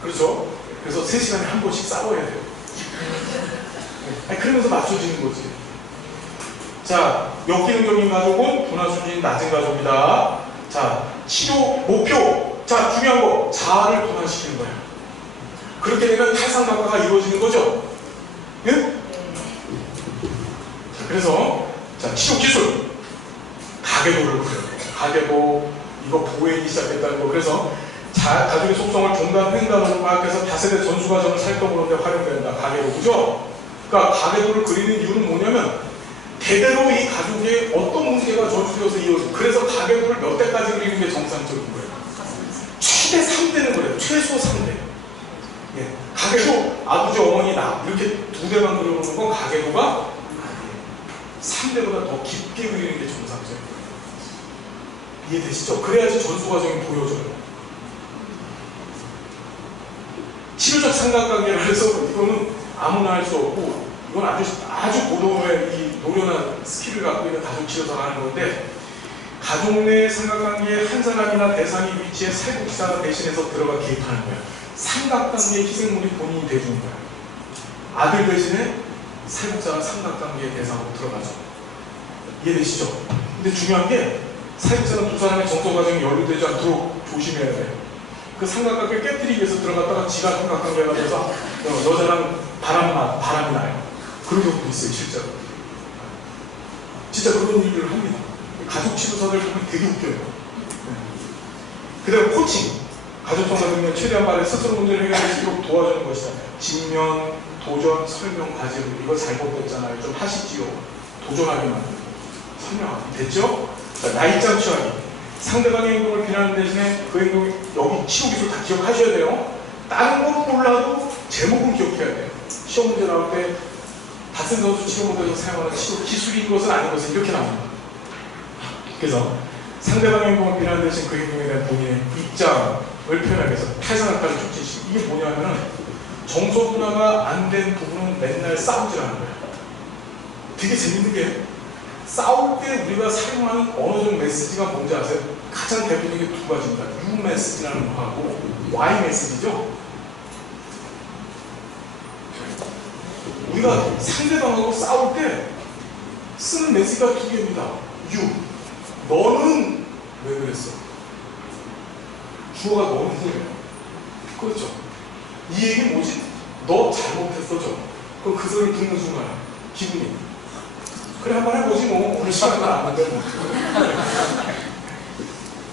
그렇죠. 그래서 3시간에 한 번씩 싸워야 돼요. 아니, 그러면서 맞춰지는 거지. 자, 역기능적인 가족은 분화수준이 낮은 가족이다. 자, 치료 목표. 자, 중요한 거. 자아를 분화시키는 거예요. 그렇게 되면 탈상각과가 이루어지는 거죠. 예? 자, 그래서 자, 치료 기술. 가계도를 그려요. 가계도, 이거 보호하기 시작했다는 거. 그래서 가족의 속성을 종단 횡단으로 파악해서 다세대 전수 과정을 살펴보는 데 활용된다. 가계도. 그죠? 그러니까 가계도를 그리는 이유는 뭐냐면 대대로 이 가족에 어떤 문제가 저주되어서 이어지고, 그래서 가계도를 몇 대까지 그리는 게 정상적인 거예요. 최대 3대는 그래요. 최소 3대. 예. 가계도 아버지, 어머니, 나 이렇게 2대만 그려놓는 건 가계도가 아니에요. 3대보다 더 깊게 그리는 게 정상적인 거예요. 이해되시죠? 그래야지 전수 과정이 보여져요. 치료적 삼각관계를 해서 이거는 아무나 할 수 없고, 이건 아주 고도의 이 노련한 스킬을 갖고 있는 가족 치료사가 하는 건데, 가족 내 삼각관계에 한 사람이나 대상이 위치해 살국지사가 대신해서 들어가 개입하는 거예요. 삼각관계의 희생물이 본인이 돼주는 거예요. 아들 대신에 살국자가 삼각관계의 대상으로 들어가죠. 이해되시죠? 근데 중요한 게 살국자는 두 사람의 정서 과정이 연루되지 않도록 조심해야 돼요. 그 삼각관계 깨뜨리기 위해서 들어갔다가 지가 삼각관계가 돼서 여자랑 바람이 나요. 그런 경우도 있어요, 실제로. 진짜 그런 일들을 합니다. 가족 치료사들 보면 되게 웃겨요. 그 다음에 코칭. 가족성과 능력 최대한 말해 스스로 문제를 해결할 수 있도록 도와주는 것이다. 직면, 도전, 설명, 과제로. 이거 잘못됐잖아요. 좀 하시지요. 도전하게 만들고. 설명하기. 됐죠? 자, 나이장 취하기. 상대방의 행동을 비난하는 대신에 그 행동이, 여기 치료 기술 다 기억하셔야 돼요. 다른 건 몰라도 제목은 기억해야 돼요. 시험 문제 나올 때 다른 선수 치료 모델에서 사용하는 치료 기술인 것은 아닌 것은 이렇게 나옵니다. 그래서 상대방의 행동을 비난하는 대신 그 행동에 대한 본인의 입장을 표현하기 위해서 탈상각까지 촉진시키고, 이게 뭐냐면은 정서 분화가 안 된 부분은 맨날 싸우지라는 거예요. 되게 재밌는 게, 싸울 때 우리가 사용하는 언어적 메시지가 뭔지 아세요? 가장 대표적인 게 2가지입니다. U 메시지라는 거하고 Y 메시지죠. 우리가 상대방하고 싸울 때 쓰는 메시지가 2개입니다. U. 너는 왜 그랬어? 주어가 너는이에요. 그렇죠. 이 얘기 뭐지? 너 잘못했어죠. 그럼 그 소리를 듣는 순간 기분이, 그래 한번 해보지 뭐, 오늘 시간은 안 만들면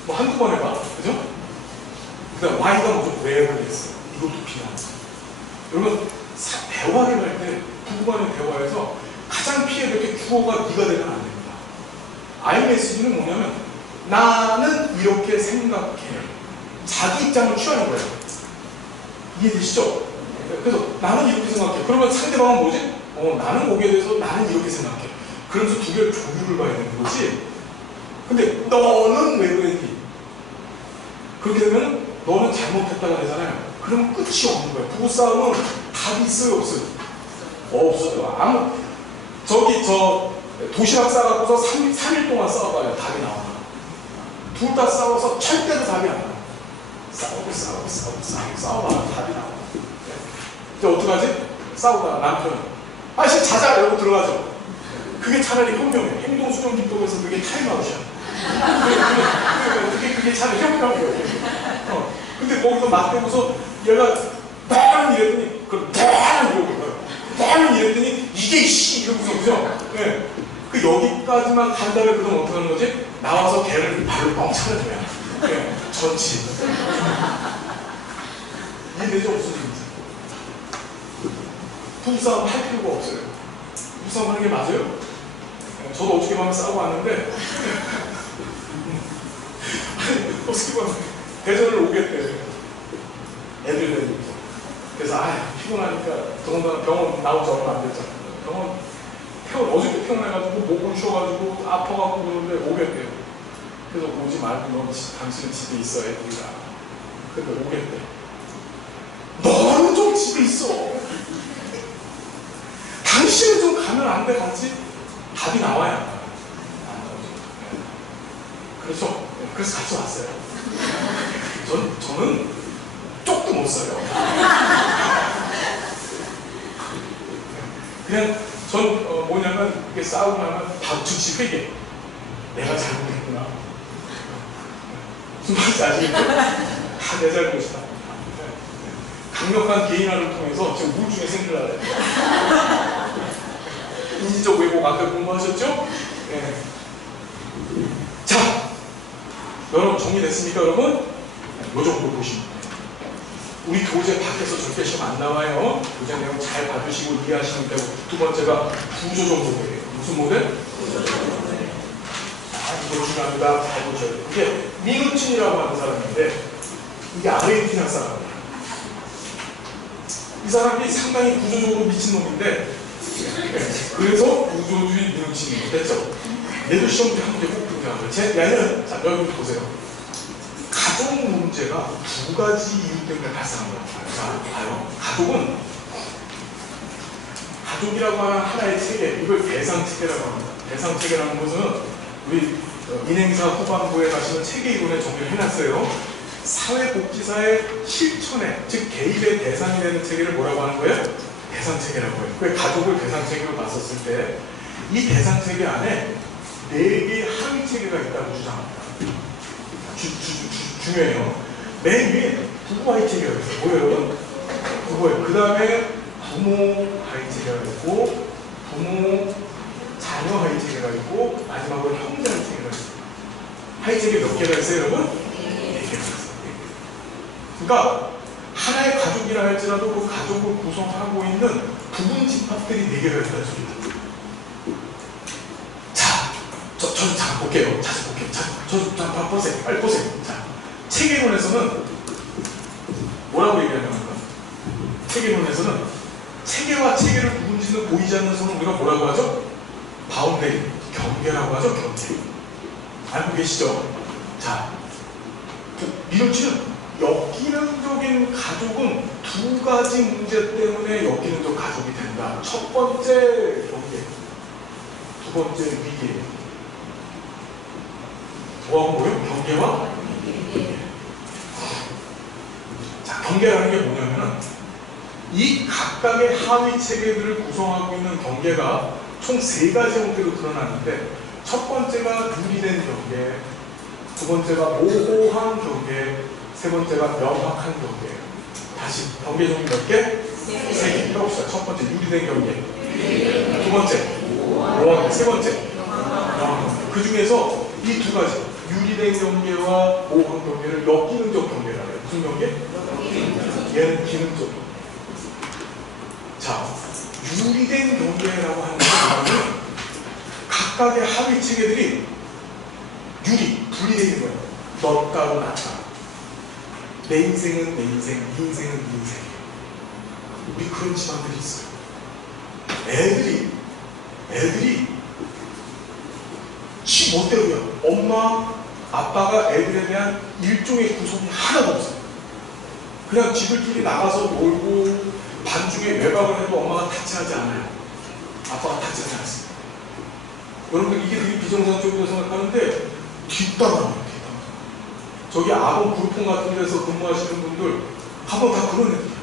뭐 한두 번 해봐. 그죠? 그 다음 Y가 뭐죠? 왜 그랬어? 이것도 필요하죠. 여러분 대화를 할 때, 부부간의 대화에서 가장 피해야 될 게 주어가 네가 되면 안 됩니다. I 메시지는 뭐냐면 나는 이렇게 생각해. 자기 입장을 취하는 거예요. 이해되시죠? 그래서 나는 이렇게 생각해. 그러면 상대방은 뭐지? 나는 거기에 대해서 나는 이렇게 생각해. 그러면서 2개를 조율을 봐야 되는 거지. 근데 너는 왜 그랬니? 그렇게 되면 너는 잘못했다가 되잖아요. 그러면 끝이 없는 거예요. 부부싸움은 답이 있어요, 없어요? 없어요. 저 도시락 싸갖고서 3일 동안 싸워봐요. 답이 나와요. 둘 다 싸워서 절대로 답이 안 나와요. 싸워봐. 답이 나와요. 이제 어떡하지? 싸우다가 남편은 아씨 자자! 이러고 들어가죠. 그게 차라리 혁명이에요. 행동수정기법에서 그게 타임아웃이야. 그게 차라리 혁명이에요. 근데 거기서 맞대고서 얘가 빵 이랬더니, 그럼 빵 이러고 빵 이랬더니 이게 씨 이러고서, 그죠? 네. 그 여기까지만 간 다음에 그럼 어떻게 하는 거지? 나와서 걔를 발로 뻥 차려줘야. 네. 전치. 이해되죠? 무슨 얘기인지. 부부싸움 할 필요가 없어요. 부부싸움 하는 게 맞아요? 저도 어떻게 보면 싸우고 왔는데, 어떻게 보면 대전을 오겠대. 애들 데리고. 그래서 피곤하니까 더군다나 병원 나온 지 얼마 안 됐잖아. 병원 어저께 퇴원해가지고 목을 쉬어가지고 아파갖고 그러는데 오겠대요. 그래서 오지 말고 당신은 집에 있어, 애들이랑. 근데 오겠대. 너는 좀 집에 있어. 당신은 좀 가면 안 돼, 같이? 답이 나와야 안 나오죠. 그렇죠? 그래서 같이 왔어요. 저는 쪽도 못 써요. 그냥 전 뭐냐면 이게 싸우고 나면 즉시 회개. 내가 잘못했구나. 무슨 말인지 아시겠죠? 다 내 잘못이다. 강력한 개인화를 통해서 지금 우울증에 생길라요. 인지적 왜곡 아까 공부하셨죠? 네. 자, 여러분 정리됐습니까, 여러분? 요 정도 보시면 돼요. 우리 교재 밖에서 절대 시험 안 나와요. 교재 내용 잘 봐주시고 이해하시면 되고. 두 번째가 구조적 모델이에요. 무슨 모델? 이거 중요합니다. 잘 보셔야 돼요. 이게 미누친이라고 하는 사람인데 이게 아르헨티나 사람이에요. 이 사람이 상당히 구조적으로 미친놈인데 그래서 구조주의 미누친이 됐죠. 얘도 시험 때 한 문제 꼭 등장하고요. 얘는 자 여러분 보세요. 가족 문제가 두 가지 이유 때문에 발생합니다. 자 봐요. 가족이라고 하는 하나의 체계, 이걸 대상 체계라고 합니다. 대상 체계라는 것은 우리 인행사 후반부에 가시면 체계 이론에 정리를 해놨어요. 사회복지사의 실천에, 즉 개입의 대상이 되는 체계를 뭐라고 하는 거예요? 대상 체계라고 해요. 그 가족을 대상 체계로 봤었을 때 이 대상 체계 안에 4개의 하위 체계가 있다고 주장합니다. 중요해요. 맨 위에 부부 하위 체계가 있어요. 뭐예요? 부부예요. 그 다음에 부모 하위 체계가 있고, 부모 자녀 하위 체계가 있고, 마지막으로 형제 하위 체계가 있어요. 하위 체계 몇 개가 있어요, 여러분? 4개가 있어요. 그러니까 하나의 가족이라 할지라도 그 가족을 구성하고 있는 부분 집합들이 4개가 있다는 소리입니다. 자, 저는 잠깐 볼게요. 자주 볼게요. 잠깐 보세요. 빨리 보세요. 자, 체계론에서는 뭐라고 얘기하냐면 체계론에서는 체계와 체계를 구분짓는 보이지 않는 선을 우리가 뭐라고 하죠? 바운데리, 경계라고 하죠. 경계. 알고 계시죠? 자, 미누치는 역기능적인 가족은 두 가지 문제 때문에 역기능적 가족이 된다. 첫 번째 경계, 두 번째 위계. 뭐하고 뭐예요? 경계와 위계. 자, 경계라는 게 뭐냐면은 이 각각의 하위 체계들을 구성하고 있는 경계가 총 3가지 형태로 드러나는데 첫 번째가 유리된 경계, 두 번째가 모호한 경계, 세 번째가 명확한 경계예요. 다시 경계 종류 몇 개? 3개. 해봅시다. 첫 번째 유리된 경계, 두 번째 모호한 경계, 세 번째 명확한 경계. 그 중에서 이 두 가지 유리된 경계와 모호한 경계를 역기능적 경계라고 해요. 무슨 경계? 얘는 기능적 경계. 자, 유리된 경계라고 하는 것은 각각의 하위 체계들이 분리되어 있는 거예요. 넉가로 낫다. 내 인생은 내 인생, 네 인생은 네 인생이에요. 우리 그런 집안들이 있어요. 애들이 지 멋대로야. 엄마, 아빠가 애들에 대한 일종의 구성이 하나도 없어요. 그냥 지들끼리 나가서 놀고 반중에 외박을 해도 엄마가 타치하지 않아요. 아빠가 타치하지 않습니다. 여러분들 이게 되게 비정상적으로 생각하는데 뒷담화예요. 저기 아동 그룹홈 같은 데서 근무하시는 분들 한번 다 그런 애들이야.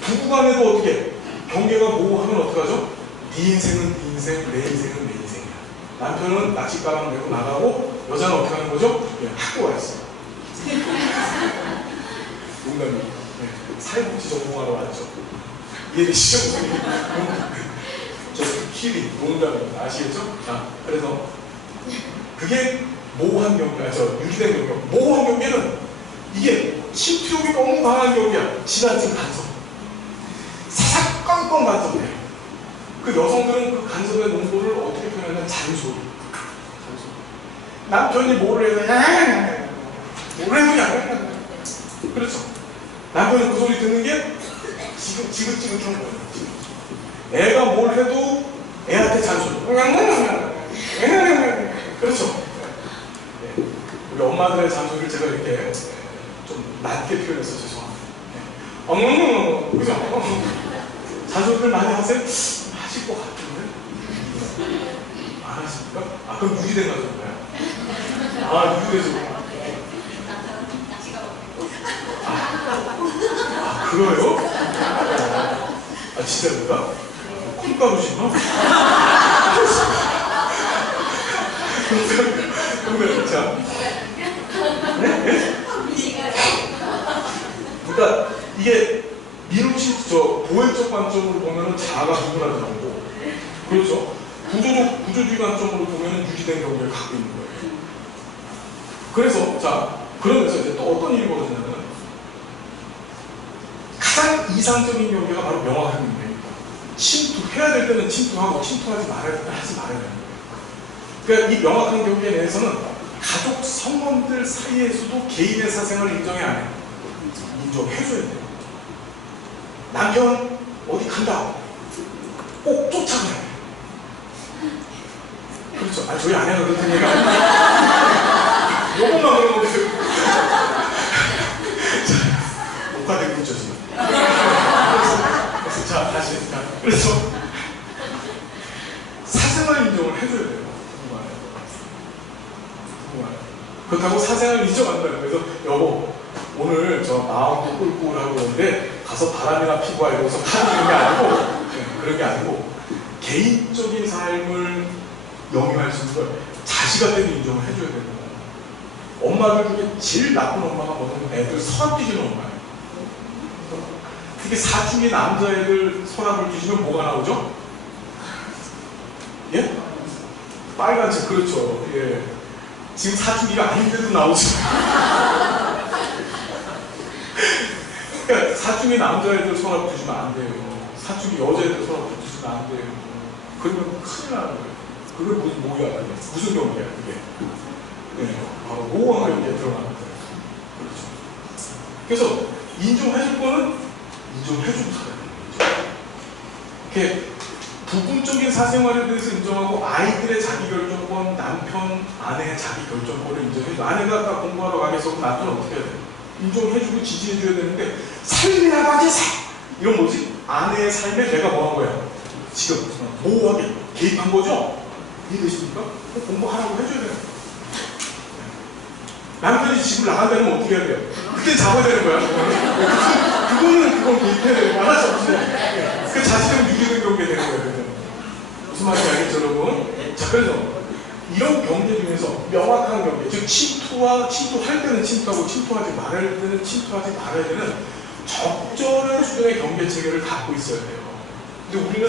부부간에도 어떻게 경계가 모호하면 어떡하죠? 네 인생은 네 인생, 내 인생은 내 인생이야. 남편은 낚싯가방 메고 나가고 여자는 어떻게 하는 거죠? 예, 학교 와 있어요. 농담이에요. 네, 사회복지 전공하러 왔죠. 이해되시죠? 저 키리 농담입니다. 아시겠죠? 자, 그래서 그게 모호한 경계야. 유리된 경계. 모호한 경계는 이게 심투욕이 너무 강한 경계야. 지나친 간섭. 사사건건 간섭해. 그 여성들은 그 간섭의 농도를 어떻게 표현하냐면 잔소리. 남편이 뭐를 해서 뭐를 해도 그렇죠. 남편은 그 소리 듣는 게 지긋지긋한 거예요. 애가 뭘 해도 애한테 잔소리. 그렇죠. 우리 엄마들의 잔소리를 제가 이렇게 좀 낮게 표현해서 죄송합니다. 그죠? 잔소리를 많이 하세요? 하실 것 같은데? 안 안 하십니까? 아, 그럼 유리된 가족인가요? 아, 유리돼서. 아, 그래요? 아, 진짜입니까? 콩가루시구나? 그러면, 자. 네? 그러니까, 이게, 민우식, 보행적 관점으로 보면은 자아가 누구나 나오고, 그렇죠? 구조주의 관점으로 보면은 유지된 경계를 갖고 있는 거예요. 그래서, 자, 그러면서 이제 또 어떤 일이 벌어지냐면, 가장 이상적인 경계가 바로 명확한 경계입니다. 침투해야 될 때는 침투하고, 침투하지 말아야 될 때는 하지 말아야 되는 거예요. 그러니까 이 명확한 경계 내에서는 가족 성원들 사이에서도 개인의 사생활을 인정해 안 해요. 인정해줘야 돼요. 남편 어디 간다. 꼭 쫓아가야 돼요. 그렇죠. 아, 저희 아내가 그렇다는 얘기가 아니에요. 요것만 그런 건데. 녹화되고 있죠, 지금. 그래서 자, 다시. 그래서 사생활 인정을 해줘야 돼요. 그렇다고 사생활을 인정한다는 거예요. 그래서 여보, 오늘 저 마음도 꿀꿀하고 그러는데 가서 바람이나 피고 알고서 하는 게 아니고, 네, 그런 게 아니고 개인적인 삶을 영위할 수 있는 걸 자식한테도 인정을 해줘야 되는 거예요. 엄마들 중에 제일 나쁜 엄마가 뭐냐면 애들 서랍 뒤지는 엄마예요. 특히 사춘기 남자애들 서랍을 뒤지면 뭐가 나오죠? 예? 빨간색, 그렇죠. 예. 지금 사춘기가 아닌데도 나오죠. 그러니까 사춘기 남자애들 서랍 두시면 안 돼요. 사춘기 여자애들 서랍 두시면 안 돼요. 그러면 큰일 나는 거예요. 그게 뭐야? 무슨 경우야, 그게? 네, 바로 모호한 경우에 들어가는 거예요. 그렇죠. 그래서 인정해줄 거는 인정해주고 살아야 돼요. 이렇게 부분적인 사생활에 대해서 인정하고 아이들의 자기결정권, 남편, 아내의 자기결정권을 인정해줘. 아내가 아까 공부하러 가겠어. 그럼 남편은 어떻게 해야 돼? 인정해주고 지지해줘야 되는데 삶이나 가지세! 이건 뭐지? 아내의 삶에 내가 뭐 한 거야? 지금 모호하게 개입한 거죠? 이해되십니까? 공부하라고 해줘야 돼요. 남편이 집을 나간다면 어떻게 해야 돼요? 그때 잡아야 되는 거야. 그건 개입해야 되는 거야. 하나씩 없으면. 그 자신은 유리된 경계 되는 거예요. 무슨 말인지 알겠죠, 여러분? 자, 그래서 이런 경계 중에서 명확한 경계, 즉 침투할 때는 침투하고 침투하지 말아야 때는 침투하지 말아야 되는 적절한 수준의 경계 체계를 갖고 있어야 돼요. 근데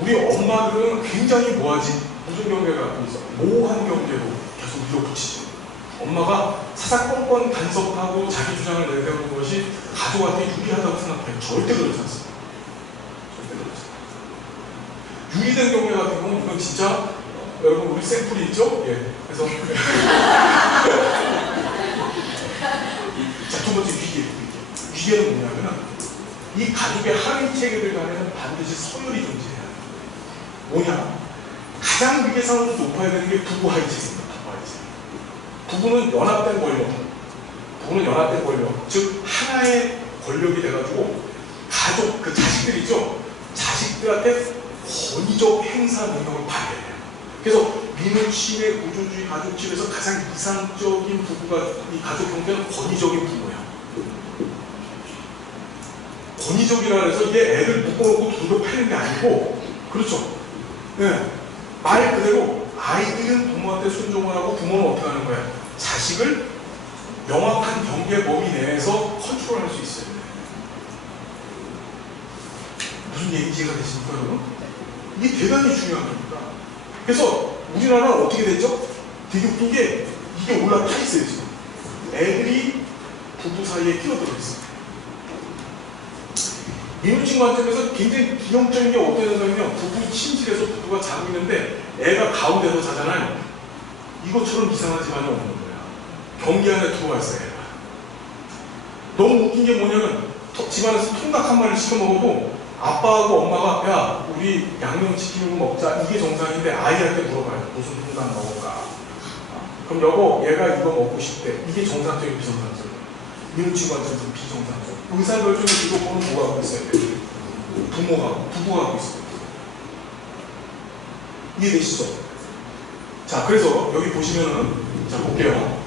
우리 엄마들은 굉장히 뭐하지? 무슨 경계를 갖고 있어? 모호한 경계로 계속 밀어붙이죠. 엄마가 사사건건 간섭하고 자기 주장을 내세우는 것이 가족한테 유리하다고 생각해요. 절대 그렇지 않습니다. 절대 그렇지 않습니다. 유리된 경계 같은 경우는 이건 진짜 여러분 우리 샘플이 있죠? 예. 그래서 자, 두 번째 위계는 뭐냐면은 이 가족의 하위 체계들 간에는 반드시 서열이 존재해야 돼요. 뭐냐? 가장 위계상으로 높아야 되는 게 부부 하위 체계입니다. 부부는 연합된 권력, 즉 하나의 권력이 돼가지고 가족, 그 자식들이죠. 자식들한테 권위적 행사 능력을 발휘해야 돼요. 그래서 민우치의 구조주의 가족집에서 가장 이상적인 부부가 이 가족 형태는 권위적인 부부예요. 권위적이라 해서 이게 애들 묶어놓고 돈도 패는 게 아니고, 그렇죠. 네. 말 그대로 아이들은 부모한테 순종을 하고 부모는 어떻게 하는 거예요? 자식을 명확한 경계 범위 내에서 컨트롤할 수 있어야 돼요. 무슨 얘기가 되십니까, 여러분? 이게 대단히 중요한 겁니다. 그래서 우리나라는 어떻게 됐죠? 되게 웃긴 게 이게 올라타 있어요, 지금. 애들이 부부 사이에 끼어들어 있어요. 민우진 관점에서 굉장히 기형적인 게 어떤 현상이냐면 부부 침실에서 부부가 자고 있는데 애가 가운데서 자잖아요. 이것처럼 이상한 집안이 없는 거야. 경계 안에 들어와 있어요, 애가. 너무 웃긴 게 뭐냐면 집안에서 통닭 한 마리를 시켜 먹어도 아빠하고 엄마가 야 우리 양념치킨 먹자 이게 정상인데 아이한테 물어봐요. 무슨 통닭 먹을까? 그럼 여보 얘가 이거 먹고 싶대. 이게 정상적인 비정상적이에요. 민우진 관점에서 비정상적. 의사결정의 주도권은 누가 하고 있어야 돼요? 부부가 하고 있어요. 이해되시죠? 자, 그래서 여기 보시면은, 자, 볼게요.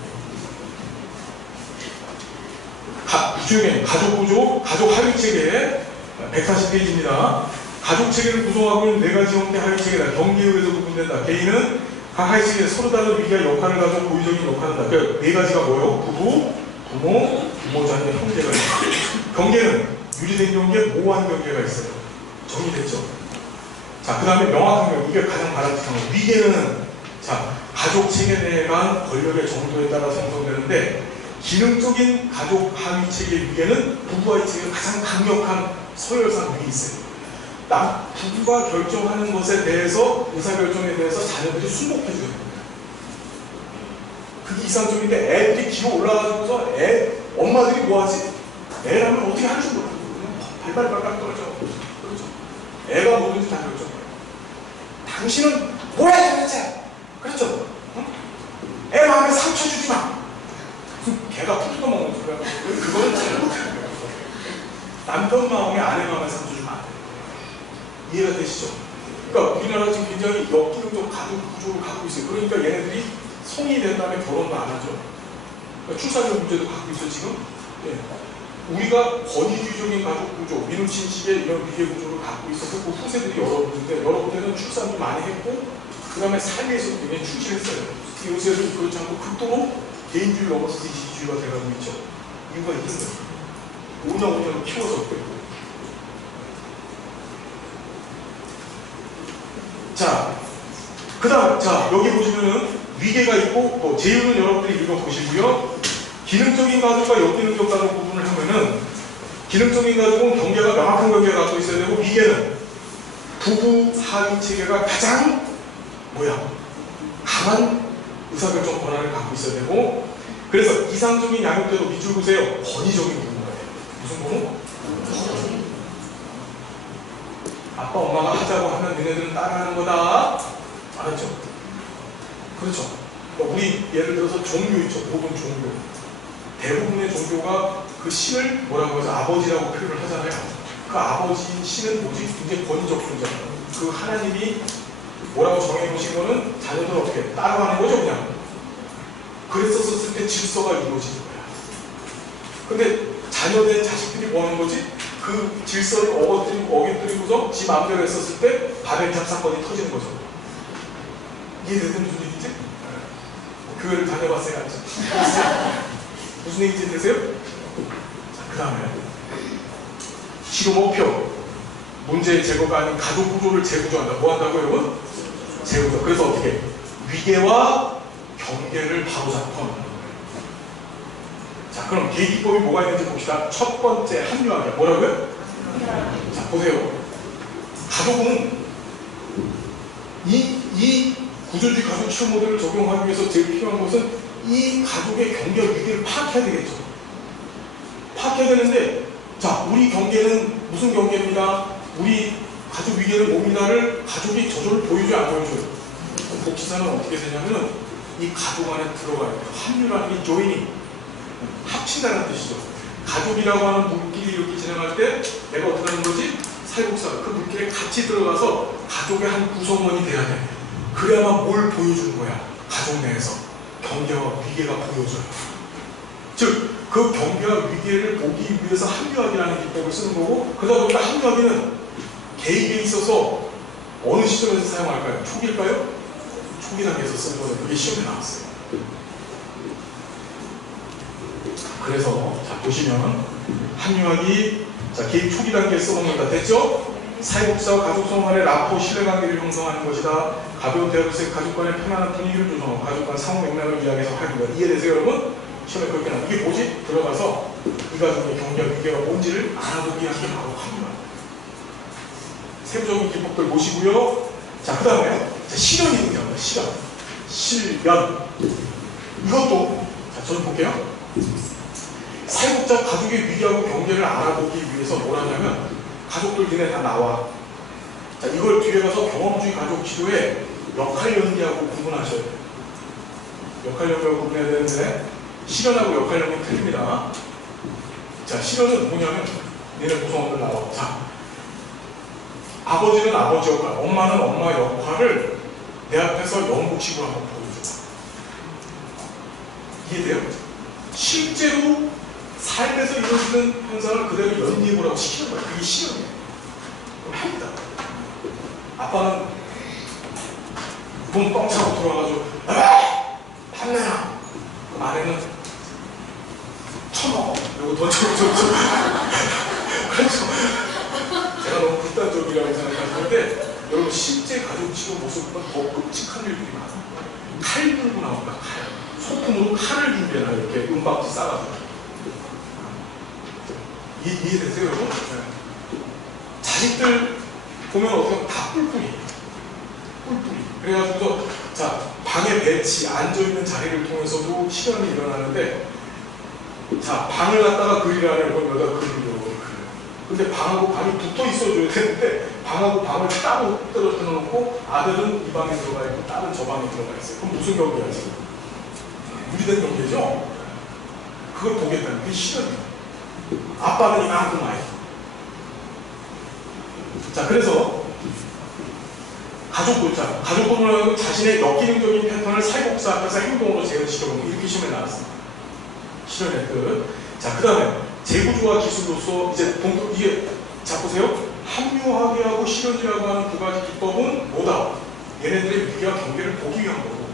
이쪽에 가족 구조, 가족 하위 체계 140페이지입니다. 가족 체계를 구성하고 있는 네 가지 형태 하위 체계다. 경계에 의해서 구분된다. 개인은 각 하위 체계에 서로 다른 위기와 역할을 가지고 고유적인 역할을 한다. 그러니까 네 가지가 뭐예요? 부부, 부모, 부모자녀, 형제가 있어요. 경계는 유리된 경계, 모호한 경계가 있어요. 정리됐죠? 자, 그 다음에 명확한 경계, 이게 가장 바람직한 거. 위계는 자, 가족 체계 내에 간 권력의 정도에 따라 형성되는데 기능적인 가족 하위 체계 위계는 부부 하위 체계가 가장 강력한 서열상 위에 있어요. 부부가 결정하는 것에 대해서 의사결정에 대해서 자녀들이 순복해줘야 됩니다. 그게 이상적인데 애들이 기어 올라가지고서 엄마들이 뭐하지? 애라면 어떻게 하는지 모르고 그냥 발발발발 떨죠. 그렇죠? 애가 뭐든지 다 결정해요. 당신은 뭐 해야 되는지 그렇죠? 응? 애 마음에 상처 주지 마. 걔가 푸드도 먹는 소리야. 그거는 잘못하는 거예요. 남편 마음에 아내 마음에 상처 주면 안 돼요. 이해가 되시죠? 그러니까 우리나라 지금 굉장히 역기능적 가족 구조를 갖고 있어요. 그러니까 얘네들이 성인이 된 다음에 결혼도 안 하죠. 그러니까 출산율 문제도 갖고 있어요, 지금. 예. 우리가 권위주의적인 가족 구조, 민우친식의 이런 위계 구조를 갖고 있어서 그 후세들이 여러분들은 출산도 많이 했고, 그 다음에 삶에서도 굉장히 충실했어요. 요새는 그렇지 않고 극도로 개인주의 넘어서 이기주의가 돼가고 있죠. 이유가 있는 거예요. 5년 키워서 그랬고. 자, 그 다음, 자, 여기 보시면은 위계가 있고, 제휴는 여러분들이 읽어보시고요. 기능적인 가족과 역기능적 가족 부분을 하면은, 기능적인 가족은 경계가 명확한 경계가 갖고 있어야 되고, 위계는 부부 하위 체계가 가장, 강한 의사결정 권한을 갖고 있어야 되고, 그래서 이상적인 양육대로 밑줄 보세요. 권위적인 부분가 돼요. 무슨 부분? 아빠 엄마가 하자고 하면 너네들은 따라하는 거다. 알았죠? 그렇죠? 우리 예를 들어서 종교 있죠. 모든 종교. 대부분의 종교가 그 신을 뭐라고 해서 아버지라고 표현을 하잖아요. 그 아버지인 신은 뭐지? 굉장히 권위적 존재예요. 그 하나님이 뭐라고 정해놓으신 거는 자녀들 어떻게 따라가는 거죠, 그냥. 그랬었을 때 질서가 이루어지는 거야. 근데 자녀된 자식들이 뭐 하는 거지? 그 질서를 어깃들이고서 지 마음대로 했었을 때 바벨탑 사건이 터지는 거죠. 이해되는 무슨 얘기지? 교회를 다녀봤어요, 아직? 무슨 얘기인지 되세요? 자, 그 다음에 치료 목표. 문제의 제거가 아닌 가족 구조를 재구조한다. 뭐 한다고 여러분? 재구조. 그래서 어떻게? 위계와 경계를 바로잡고 하는 거예요. 자, 그럼 계기법이 뭐가 있는지 봅시다. 첫 번째, 합리화하기. 뭐라고요? 자, 보세요. 가족은 이 구조주의 가족 치료 모델을 적용하기 위해서 제일 필요한 것은 이 가족의 경계와 위계를 파악해야 되겠죠. 파악해야 되는데, 자, 우리 경계는 무슨 경계입니다. 우리 가족 위계는 뭡니다를 가족이 저절로 보여줘요, 안 보여줘요? 복지사는 어떻게 되냐면 이 가족 안에 들어가야 돼요. 합류라는 게 조이닝, 합친다는 뜻이죠. 가족이라고 하는 물길이 이렇게 진행할 때 내가 어떻게 하는 거지? 사회복사가 그 물길에 같이 들어가서 가족의 한 구성원이 돼야 돼. 그래야만 뭘 보여주는 거야? 가족 내에서 경계와 위계가 보여져요. 즉, 그 경계와 위계를 보기 위해서 합리화기라는 기법을 쓰는 거고, 그러다 보니까 합리화기는 개입에 있어서 어느 시점에서 사용할까요? 초기일까요? 초기 단계에서 쓰는 거는 그게 시험에 나왔어요. 그래서 자 보시면 합리화기 자 개입 초기 단계에 써먹는다. 됐죠? 사회복지사와 가족성 간의 라포 신뢰관계를 형성하는 것이다. 가벼운 대화로서의 가족 간의 편안한 분위기를 조성하고 가족 간 상호 맥락을 이야기해서 하는 것. 이해되세요 여러분? 시험에 그렇게 나와. 이게 뭐지? 들어가서 이 가족의 경계와 위계가 뭔지를 알아보기 위한 게 바로 합리화. 세부적인 기법들 보시고요. 자, 그 다음에 실현이 등장합니다. 실현. 이것도, 자, 저는 볼게요. 사회복자 가족의 위기하고 경계를 알아보기 위해서 뭘 하냐면, 가족들 니네 다 나와. 자, 이걸 뒤에 가서 경험주의 가족 치료에 역할 연기하고 구분하셔야 돼요. 역할 연기하고 구분해야 되는데, 실현하고 역할 연기는 틀립니다. 자, 실현은 뭐냐면, 니네 구성원들 나와. 자, 아버지는 아버지 역할, 엄마는 엄마 역할을 내 앞에서 영국식으로 한번 보여줘. 이해돼요? 실제로 삶에서 이루어지는 현상을 그대로 연기해보라고 시키는 거예요. 그게 실험이에요. 그럼 합니다. 아빠는 눈 뻥 차고 돌아가지고 판내라. 그럼 아내는 쳐먹어. 이거 던져줘. 그렇죠. 제가 너무 극단적이라고 생각하시는데 여러분 실제 가족치료 모습보다 더 끔찍한 일들이 많아요. 칼 들고 나온다. 칼. 소품으로 칼을 준비해놔. 이렇게 은박지 싸가지고. 이해되세요 여러분? 네. 자식들 보면 어떻게 다 뿔뿔이. 그래가지고 자 방의 배치, 앉아있는 자리를 통해서도 실현이 일어나는데 자 방을 갖다가 그리라는 건 여기다 그리려고 그래요. 근데 방하고 방이 붙어 있어줘야 되는데 방하고 방을 따로 떨어뜨려 놓고 아들은 이 방에 들어가 있고 딸은 저 방에 들어가 있어요. 그럼 무슨 경계야 지금? 유리된 경계죠? 그걸 보겠다는 게 실현이에요. 아빠는 이만큼 아이. 자 그래서 가족본을 자신의 역기능적인 패턴을 사회복사 앞에서 행동으로 재현시켜보는 이렇게 실현해 나왔습니다. 실현의 끝. 자, 그 다음에 재구조화 기술로서 이제 이게 자 보세요. 합리화하고 실현이라고 하는 두 가지 기법은 뭐다? 얘네들의 위기와 경계를 보기 위한 거고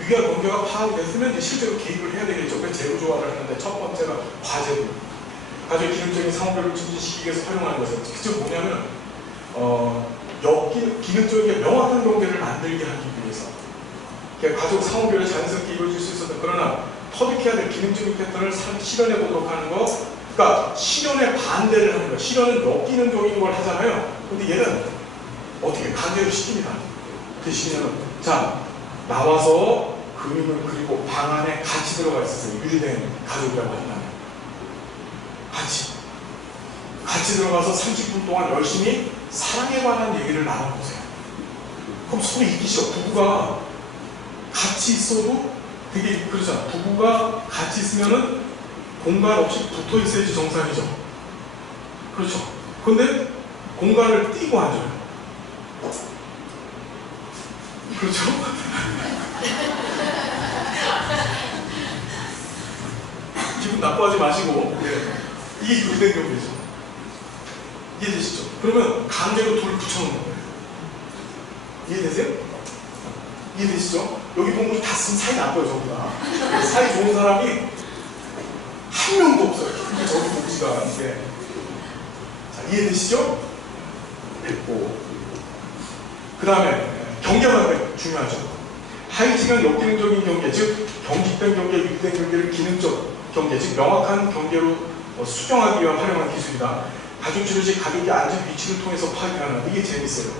위기와 경계가 파악이 됐으면 이제 실제로 개입을 해야 되겠죠. 그래서 재구조화를 하는데 첫 번째가 과제들. 가족의 기능적인 상호별을 증진시키기 위해서 활용하는 것은 그게 뭐냐면 기능적인 명확한 경계를 만들게 하기 위해서 가족 상호별이 자연스럽게 이루어질 수 있었던 그러나 터득해야 될 기능적인 패턴을 실현해 보도록 하는 거 그러니까 실현에 반대를 하는 거 실현은 역기능적인 걸 하잖아요. 근데 얘는 어떻게 강제로 시킵니다. 어떻게 시키냐면 자 나와서 그림을 그리고 방 안에 같이 들어가 있었어요. 유리된 가족이라고 한다면 같이 들어가서 30분 동안 열심히 사랑에 관한 얘기를 나눠보세요. 그럼 서로 이기시죠. 부부가 같이 있어도 되게 그러잖아. 부부가 같이 있으면은 공간 없이 붙어 있어야지 정상이죠. 그렇죠. 근데 공간을 띄고 앉아요. 그렇죠? 기분 나빠하지 마시고 이게 유리된 경계죠. 이해되시죠? 그러면 강제로 돌 붙여놓는 거예요. 이해되세요? 이해되시죠? 여기 보면 다 쓰면 사이 나빠요, 전부 다. 사이 좋은 사람이 한 명도 없어요. 근데 저기 보지가 않는데. 자, 이해되시죠? 됐고. 그 다음에 경계가 중요하죠. 하이지간 역기능적인 경계, 즉 경직된 경계, 유기된 경계를 기능적 경계, 즉 명확한 경계로 수정하기 위한 활용한 기술이다. 가족치료시 가족이 앉은 위치를 통해서 파악하는 이게 재밌어요.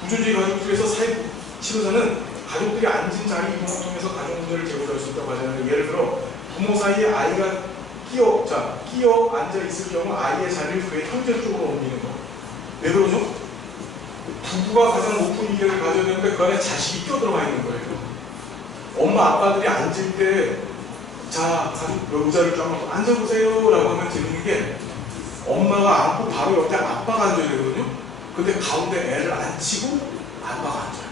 부조주의 가족치료에서 사회치료사는 가족들이 앉은 자리 이동을 통해서 가족 문제를 제공할 수 있다고 하잖아요. 예를 들어 부모 사이에 아이가 끼어 앉아 있을 경우 아이의 자리를 그의 형제 쪽으로 옮기는 거. 왜 그러죠? 부부가 가장 높은 이견을 가져야 되는데 그 안에 자식이 끼어들어가 있는 거예요. 엄마 아빠들이 앉을 때 자 가족 의자를 쫙 놓고 앉아보세요 라고 하면 재밌는 게 엄마가 앉고 바로 옆에 아빠가 앉아야 되거든요. 근데 가운데 애를 앉히고 아빠가 앉아요.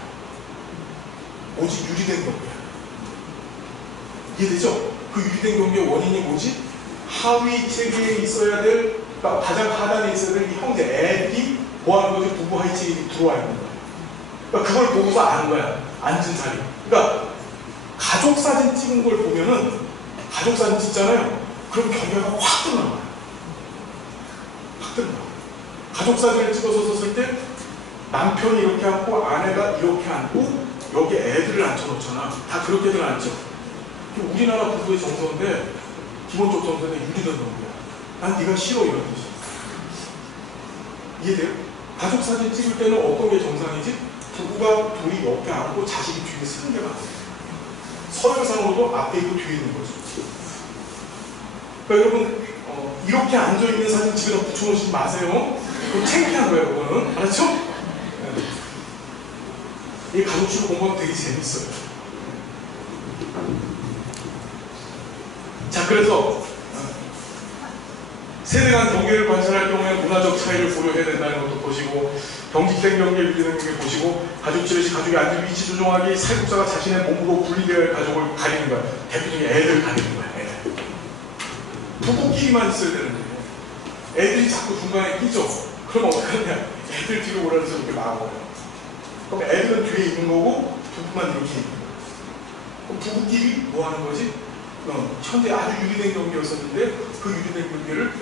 오직 유리된 경계야. 이해되죠? 그 유리된 경계의 원인이 뭐지? 하위 체계에 있어야 될, 그러니까 가장 하단에 있어야 될 이 형제, 애들이 뭐 하는 거지? 부부 하위 체계에 들어와 있는 거야. 그러니까 그걸 보고서 아는 거야. 앉은 자리. 그러니까 가족 사진 찍은 걸 보면은 가족 사진 찍잖아요. 그럼 경계가 확 드러나요. 가족 사진을 찍어서 썼을 때 남편이 이렇게 앉고 아내가 이렇게 앉고 여기 애들을 앉혀놓잖아. 다 그렇게들 앉죠. 우리나라 부부의 정서인데 기본적 정서는 유리된 정서야. 난 네가 싫어 이런 뜻이야. 이해돼요? 가족 사진 찍을 때는 어떤 게 정상이지? 부부가 둘이 옆에 앉고 자식이 뒤에 서는 게 맞아요. 서열상으로도 앞에 있고 뒤에 있는 거죠. 그러니까 여러분 이렇게 앉아있는 사진 집에다 붙여놓지 마세요. 그거 창피한 거예요, 그거는. 알았죠? 네. 이 가족치료 공부하면 되게 재밌어요. 자, 그래서 세대 간 경계를 관찰할 경우에 문화적 차이를 고려해야 된다는 것도 보시고, 경직된 경계 유지되는 경계 보시고, 가족 지렛이 가족이 앉을 위치 조종하기, 살국사가 자신의 몸으로 분리되어야 할 가족을 가리는 거야. 대표 중에 애들 가리는 거야. 애들. 부부끼리만 있어야 되는데 애들이 자꾸 중간에 끼죠. 그럼 어떡하냐? 애들 뒤로 오라서 이렇게 막아버려요. 그럼 애들은 뒤에 있는 거고 부부만 이렇게 있는 거예요. 그럼 부부끼리 뭐 하는 거지? 현재 아주 유리된 경계였었는데 그 유리된 경계를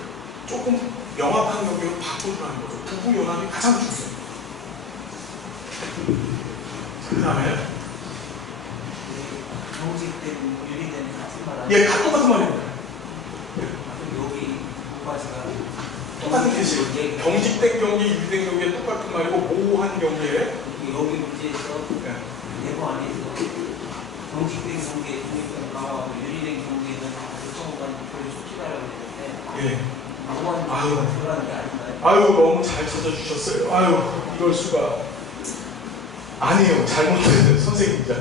조금 명확한 경계로 바꿔주라는 거죠. 부부 연합이 가장 중요해요. 그 다음에 경직된 유리된 같은 말 아니에요? 예, 똑같은 말입니다. 여기 부가지가 똑같은 뜻이에요. 경직된 경계, 유리된 경계 똑같은 말이고 모호한 경계에 여기 문제에서 내부 안에서 경직된 경계, 중립경과 유리된 경계는 결정관 별로 속지가라고 했는데 예. 모호한 경계가 들어가는 게 아닌가요? 아유 너무 잘 찾아주셨어요. 아유 이럴 수가. 아니에요. 잘못했어요. 선생님이자.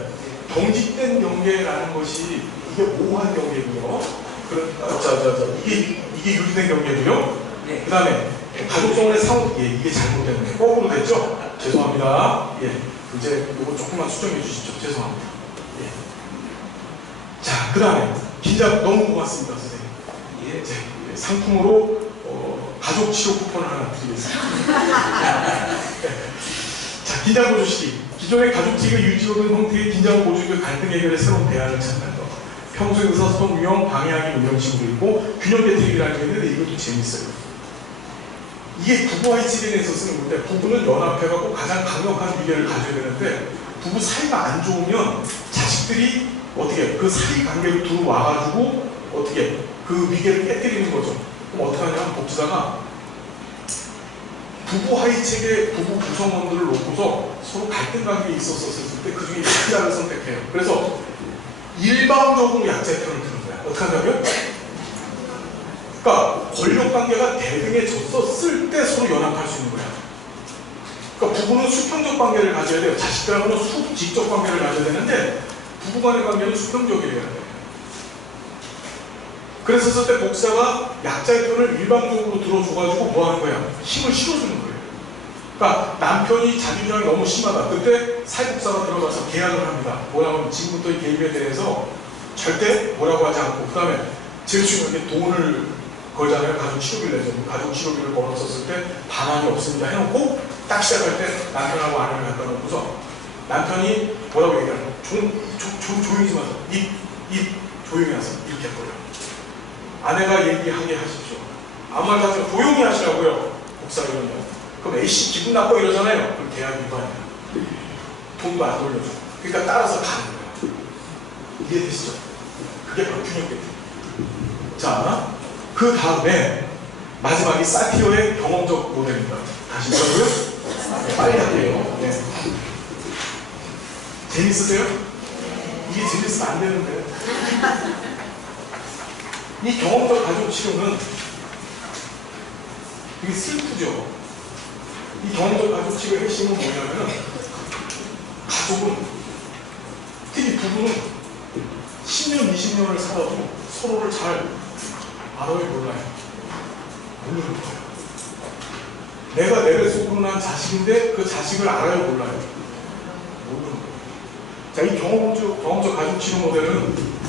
경직된 경계라는 것이 이게 모호한 경계고요. 이게 유리된 경계고요. 네. 그 다음에 가족성원의 상호, 예, 이게 잘못됐네. 거꾸로 됐죠? 죄송합니다. 예, 이제 이거 조금만 수정해 주시죠. 죄송합니다. 예. 자, 그 다음에 긴장 너무 고맙습니다, 선생님. 예, 예, 상품으로 가족 치료 쿠폰을 하나 드리겠습니다. 자, 긴장 보조시기. 기존의 가족직을 유지하는 형태의 긴장 보조시기 갈등 해결의 새로운 대안을 찾는 것. 평소에 의사소통 유형, 방해하기 이런 식으로 있고 균형 배틀이라는 게 있는데 이것도 재밌어요. 이게 부부와의 칠인에서 쓰는 건데 부부는 연합해갖고 가장 강력한 위계를 가져야 되는데 부부 사이가 안 좋으면 자식들이 어떻게 그 사이 관계로 들어와가지고 어떻게 그 위계를 깨뜨리는 거죠. 그럼 어떻게 하냐면 복지사가 부부 하위 체계 부부 구성원들을 놓고서 서로 갈등 관계에 있었을 때 그 중에 약자를 선택해요. 그래서 일방적으로 약자의 편을 드는 거야. 어떻게 하냐면 그러니까 권력관계가 대등해 졌었을 때 서로 연합할 수 있는 거야. 그러니까 부부는 수평적 관계를 가져야 돼요. 자식들하고는 수직적 관계를 가져야 되는데 부부간의 관계는 수평적이어야 돼요. 그래서 그때 복사가 약자의 편을 일방적으로 들어줘가지고 뭐 하는 거야? 힘을 실어주는 거예요. 그러니까 남편이 자기 주장이 너무 심하다. 그때 사회복사가 들어가서 계약을 합니다. 뭐냐면 지금부터 이 개입에 대해서 절대 뭐라고 하지 않고 그 다음에 제일 중요한 게 돈을 걸잖아요. 가족 치료비를 내죠. 가족 치료비를 걸었었을 때 반환이 없습니다 해놓고 딱 시작할 때 남편하고 아내를 갖다 놓고서 남편이 뭐라고 얘기하는 거야? 조용히 좀 하세요. 입 조용히 하세요. 이렇게 해버려요. 아내가 얘기하게 하십시오. 아무 말도 하지 마시고 조용히 하시라고요. 복사가 이러면. 그럼 A씨 기분 나빠 이러잖아요. 그럼 계약 위반이야. 돈도 안 돌려줘. 그러니까 따라서 가는 거야. 이해되시죠? 그게 바로 균형 배틀. 자, 그 다음에 마지막이 사티어의 경험적 모델입니다. 다시 뭐라고요? 네, 빨리 할게요. 네. 재밌으세요? 이게 재밌으면 안 되는데. 이 경험적 가족 치료는 이게 슬프죠. 이 경험적 가족 치료의 핵심은 뭐냐면 가족은 특히 부부는 10년, 20년을 살아도 서로를 잘 알아요, 몰라요? 모르는 거예요. 내가 내를 속으로 난 자식인데 그 자식을 알아요, 몰라요? 모르는 거예요. 자, 이 경험적 가족 치료 모델은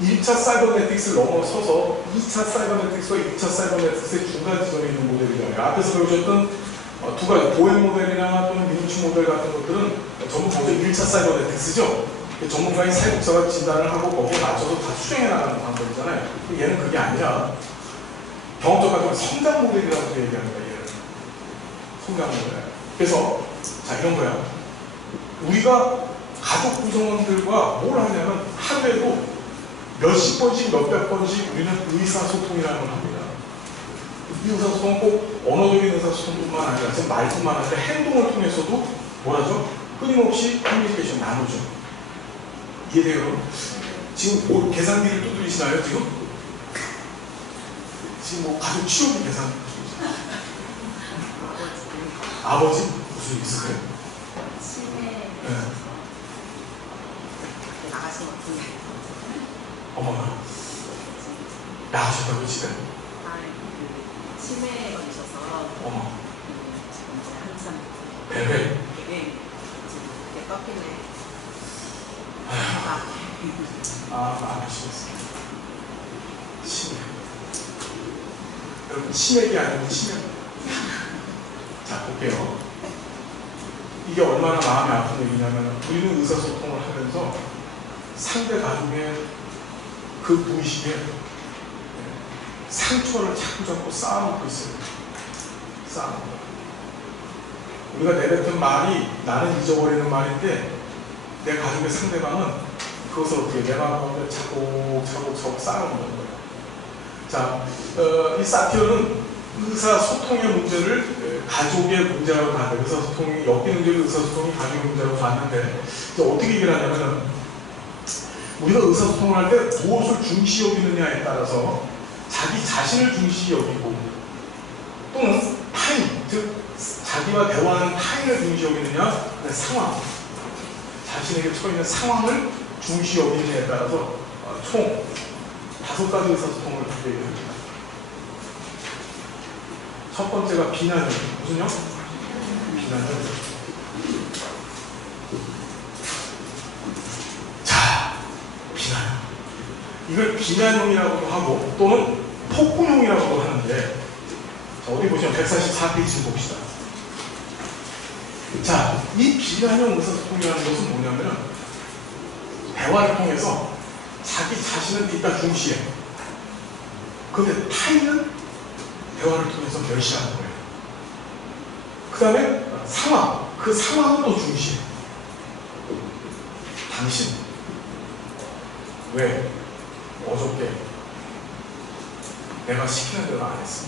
1차 사이버네틱스를 넘어서서 2차 사이버네틱스와 2차 사이버네틱스의 중간 지점에 있는 모델이잖아요. 앞에서 배우셨던 두 가지 보행 모델이나 또는 민우치 모델 같은 것들은 전부 모두 1차 사이버네틱스죠. 전문가인 사회복사가 진단을 하고 거기에 맞춰서 다 수정해 나가는 방법이잖아요. 얘는 그게 아니라 경험적 가족은 성장 모델이라고 얘기합니다. 얘는 성장 모델. 그래서 자 이런 거야. 우리가 가족 구성원들과 뭘 하냐면 하루에도 몇십 번씩 몇백 번씩 우리는 의사소통이라는 걸 합니다. 이 의사소통은 꼭 언어적인 의사소통뿐만 아니라 지금 말뿐만 아니라 행동을 통해서도 뭐라죠? 끊임없이 커뮤니케이션 나누죠. 이해돼요? 지금 뭐 계산기를 두드리시나요? 지금 뭐 가족 치료비 계산 아버지? 무슨 일 있으세요? 치매 네. 나가신 것 같은데. 어머나 나가셨다고 집에? 아니 치매에 걸리셔서 어머, 지금 이제 항상 배회. 되게 지금 이렇게 꺾이네. 아시겠습니다. 치매. 여러분, 치맥이 아니고 치맥. 자, 볼게요. 이게 얼마나 마음이 아픈 얘기냐면, 우리는 의사소통을 하면서 상대 가족의 그 무의식에 상처를 자꾸 쌓아놓고 있어요. 쌓아놓고. 우리가 내뱉은 말이 나는 잊어버리는 말인데, 내 가족의 상대방은 그것을 어떻게 내 마음 가운데 차곡차곡 쌓아놓는 거예요. 자, 이 사티어는 의사소통의 문제를 가족의 문제라고 봤는데, 의사소통이, 엮이는 문제를 의사소통이 가족의 문제라고 봤는데, 이제 어떻게 얘기를 하냐면, 우리가 의사소통을 할 때 무엇을 중시 여기느냐에 따라서 자기 자신을 중시 여기고, 또는 타인, 즉 자기와 대화하는 타인을 중시 여기느냐, 상황, 자신에게 처해있는 상황을 중시 여기느냐에 따라서 총 5가지 의사소통을 얘기합니다. 첫 번째가 비난형. 무슨요? 비난형. 자, 비난형. 이걸 비난형이라고도 하고 또는 폭군형이라고도 하는데, 자, 어디 보시면 144페이지 봅시다. 자, 이 비난형 의사소통이라는 것은 뭐냐면, 대화를 통해서 자기 자신은 일단 중시해. 그런데 타인은 대화를 통해서 멸시하는 거예요. 그 다음에 상황, 그 상황은 또 중시해. 당신, 왜 어저께 내가 시키는 대로 안 했어?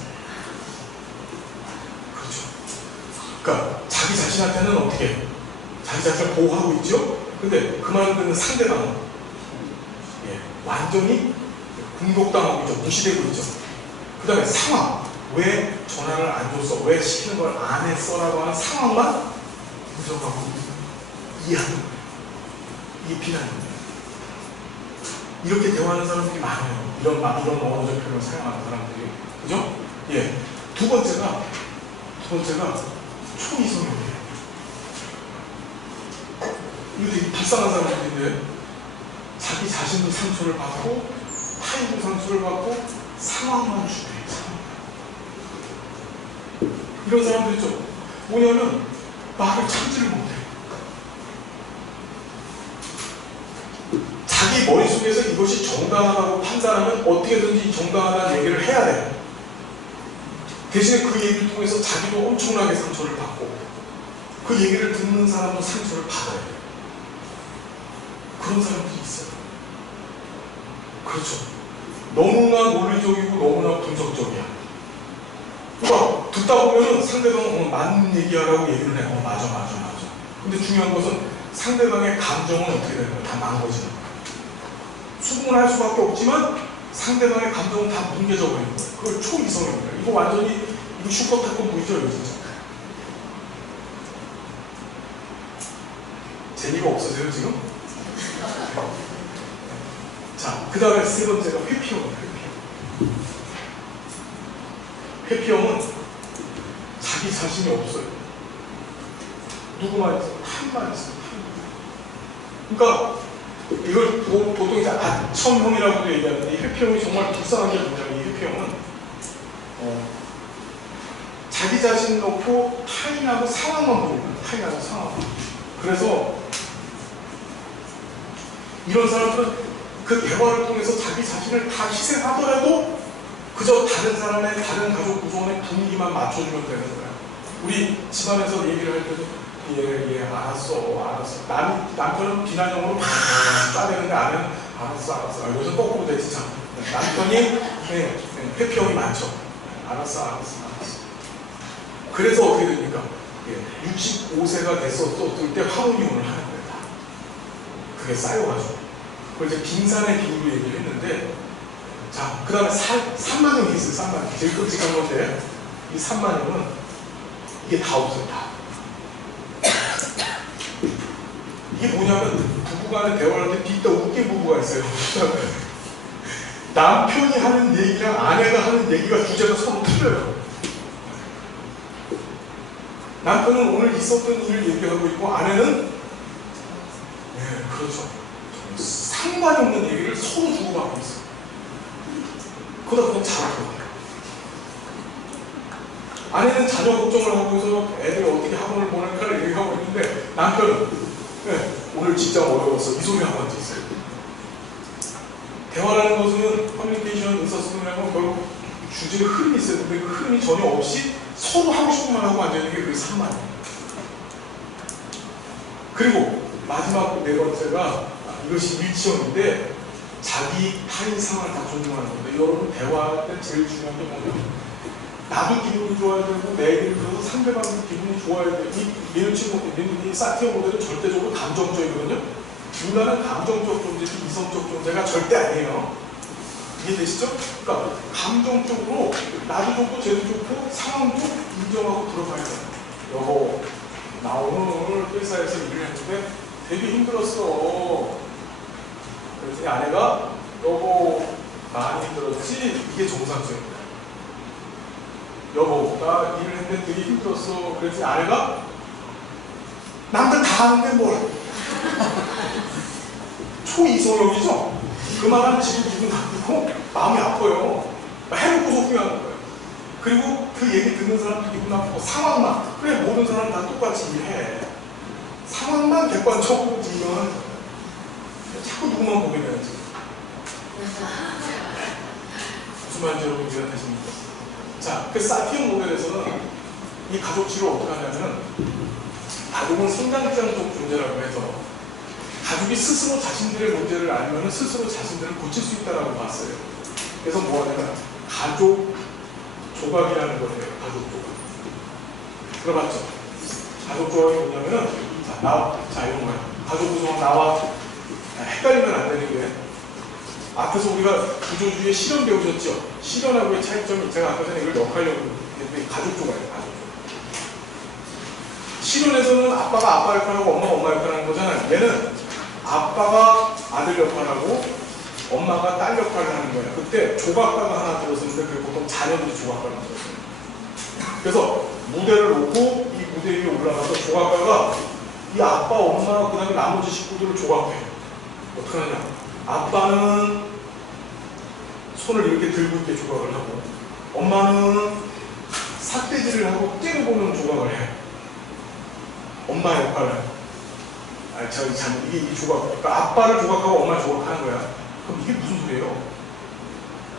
그렇죠. 그러니까 자기 자신한테는 어떻게 자기 자신을 보호하고 있죠? 근데 그 말을 듣는 상대방은 완전히 공격당하고 있죠. 무시되고 있죠. 그 다음에 상황, 왜 전화를 안 줬어? 왜 시키는 걸 안 했어? 라고 하는 상황만 분석하고 이해하는 거예요. 이게 비난입니다. 이렇게 대화하는 사람들이 많아요. 이런 언어적 표현을 사용하는 사람들이. 그죠? 예. 두 번째가 초이성형이에요. 이거 되게 불쌍한 사람들인데, 자기 자신도 상처를 받고 타인도 상처를 받고 상황만 주대요. 이런 사람들 있죠. 뭐냐면 말을 참지를 못해. 자기 머릿속에서 이것이 정당하다고 판단하면 어떻게든지 정당하다는 얘기를 해야 돼. 대신에 그 얘기를 통해서 자기도 엄청나게 상처를 받고 그 얘기를 듣는 사람도 상처를 받아야 돼. 그런 사람들이 있어요. 그렇죠. 너무나 논리적이고 너무나 분석적이야. 그러니까 듣다 보면은 상대방은 맞는 얘기하라고 얘기를 해. 맞아. 근데 중요한 것은 상대방의 감정은 어떻게 되는 거야? 다 망가지는 거야. 수긍을 할 수밖에 없지만 상대방의 감정은 다 뭉개져 버리는 거야. 그걸 초이성입니다. 이거 완전히 이거 슈퍼타콘 보이죠? 이거 진짜. 재미가 없어져요 지금? 자, 그 다음에 세 번째가 회피형입니다. 회피형은 자기 자신이 없어요. 누구만 있어요? 타인만 있어요. 그러니까 이걸 보통 이제 아첨형이라고도 얘기하는데, 이 회피형이 정말 불쌍한 게 뭐냐면, 이 회피형은 자기 자신 놓고 타인하고 상황만 보는 거예요. 타인하고 상황. 그래서 이런 사람들은 그 대화를 통해서 자기 자신을 다 희생하더라도 그저 다른 사람의, 다른 가족 구성원의 분위기만 맞춰주면 되는 거야. 우리 집안에서 얘기를 할 때도 알았어. 남편은 비난형으로 막 짜대는데 아내는 알았어. 요즘 거꾸로 돼 진짜. 남편이 회피형이 많죠. 알았어. 그래서 어떻게 됩니까? 65세가 됐었을 때 화혼이혼을 하는 거예요. 그게 쌓여가지고. 그걸 이제 빙산의 비유로 얘기를 했는데, 자, 그 다음에 3만형이 있어요. 3만형. 제일 끔찍한 건데, 이 3만형은 이게 다 없어요. 다. 이게 뭐냐면, 부부간의 대화를 할 때 뒤따 웃긴 부부가 있어요. 남편이 하는 얘기랑 아내가 하는 얘기가 주제가 서로 틀려요. 남편은 오늘 있었던 일을 얘기하고 있고 아내는 그렇죠. 상관이 없는 얘기를 서로 주고받고 있어요. 그러다 그냥 자고 들어가요. 아내는 자녀 걱정을 하고서 애들 어떻게 학원을 보낼까를 얘기하고 있는데 남편은 오늘 직장 어려웠어. 이 소리 하고 앉아있어요. 대화라는 것은 커뮤니케이션, 의사소통이라는 건 결국 주제의 흐름이 있어야 되는데 그 흐름이 전혀 없이 서로 하고 싶은 말 하고 앉아있는 게 그게 산만이에요. 그리고 마지막 네 번째가 이것이 일치형인데 자기 타인 상황을 다 존중하는 건데 여러분 대화할 때 제일 중요한 게 뭐냐면 나도 기분이 좋아야 되고 내 얘기를 들어서 상대방도 기분이 좋아야 되고 이 사티어 모델은 절대적으로 감정적이거든요. 인간은 감정적 존재지 이성적 존재가 절대 아니에요. 이해되시죠? 그러니까 감정적으로 나도 좋고 쟤도 좋고 상황도 인정하고 들어가야 돼요. 여보 나 오늘 회사에서 일을 했는데 되게 힘들었어. 그래서 아내가 여보 많이 힘들었지? 이게 정상적입니다. 여보 나 일을 했는데 되게 힘들었어. 그래서 아내가 남들 다 하는데 뭘 초이성형이죠? 그 말하면 지금 기분 나쁘고 마음이 아파요. 해놓고서 후회하는 거예요. 그리고 그 얘기 듣는 사람도 기분 나쁘고 상황만 그래 모든 사람 다 똑같이 일해. 상황만 객관적으로 지면 자꾸 누구만 보게 되는지 무슨 말인지 여러분 이해가 되십니까? 자, 그 사티온 모델에서는 이 가족치를 어떻게 하냐면 가족은 성장장 쪽 존재라고 해서 가족이 스스로 자신들의 문제를 알면 스스로 자신들을 고칠 수 있다고 봤어요. 그래서 뭐 하냐면 가족 조각이라는 걸 해요. 가족 조각. 들어봤죠? 가족 조각이 뭐냐면은 자, 나와. 자, 이런 거야. 가족 구성원 나와. 헷갈리면 안 되는 게 앞에서 우리가 구조주의의 실현 배우셨죠? 실현하고의 차이점이 제가 아까 전에 이걸 역할력으로 했는데 가족 조각이에요. 가족 조각. 실현에서는 아빠가 아빠 역할하고 엄마가 엄마 역할하는 거잖아요. 얘는 아빠가 아들 역할하고 엄마가 딸 역할을 하는 거예요. 그때 조각가가 하나 들었었는데 그게 보통 자녀들이 조각가를 만들었어요. 그래서 무대를 놓고 이 무대 위에 올라가서 조각가가 이 아빠, 엄마, 그 다음에 나머지 식구들을 조각해요. 어떻게 하냐? 아빠는 손을 이렇게 들고 있게 조각을 하고 엄마는 삿대질을 하고 때려보는 조각을 해. 엄마 역할을. 이게 이 조각. 그러니까 아빠를 조각하고 엄마를 조각하는 거야. 그럼 이게 무슨 소리예요?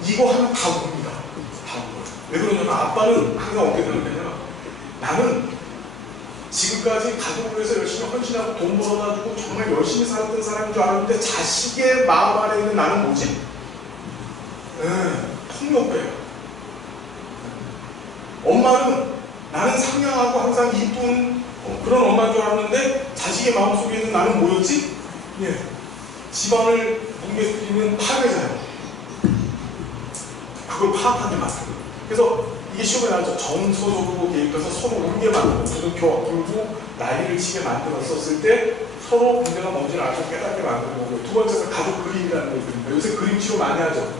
이거 하면 다 웁니다. 다 울어요. 왜 그러냐면 아빠는 항상 어떻게 생각하냐면 나는 지금까지 가족을 위해서 열심히 헌신하고 돈 벌어다 주고 정말 열심히 살았던 사람인 줄 알았는데 자식의 마음 안에 있는 나는 뭐지? 폭력배예요. 엄마는 나는 상냥하고 항상 이쁜 그런 엄마인 줄 알았는데 자식의 마음속에 있는 나는 뭐였지? 집안을 뭉개뜨리는 파괴자예요. 그걸 파악하는 게 맞습니다. 그래서 이게 시험에 나왔죠. 정서적으로 개입해서 서로 울게 만들고 부둥켜 불고 난리를 치게 만들었었을 때 서로 문제가 뭔지를 알고 깨닫게 만드는 거고요. 두 번째가 가족 그림이라는 걸 그립니다. 요새 그림 치료 많이 하죠.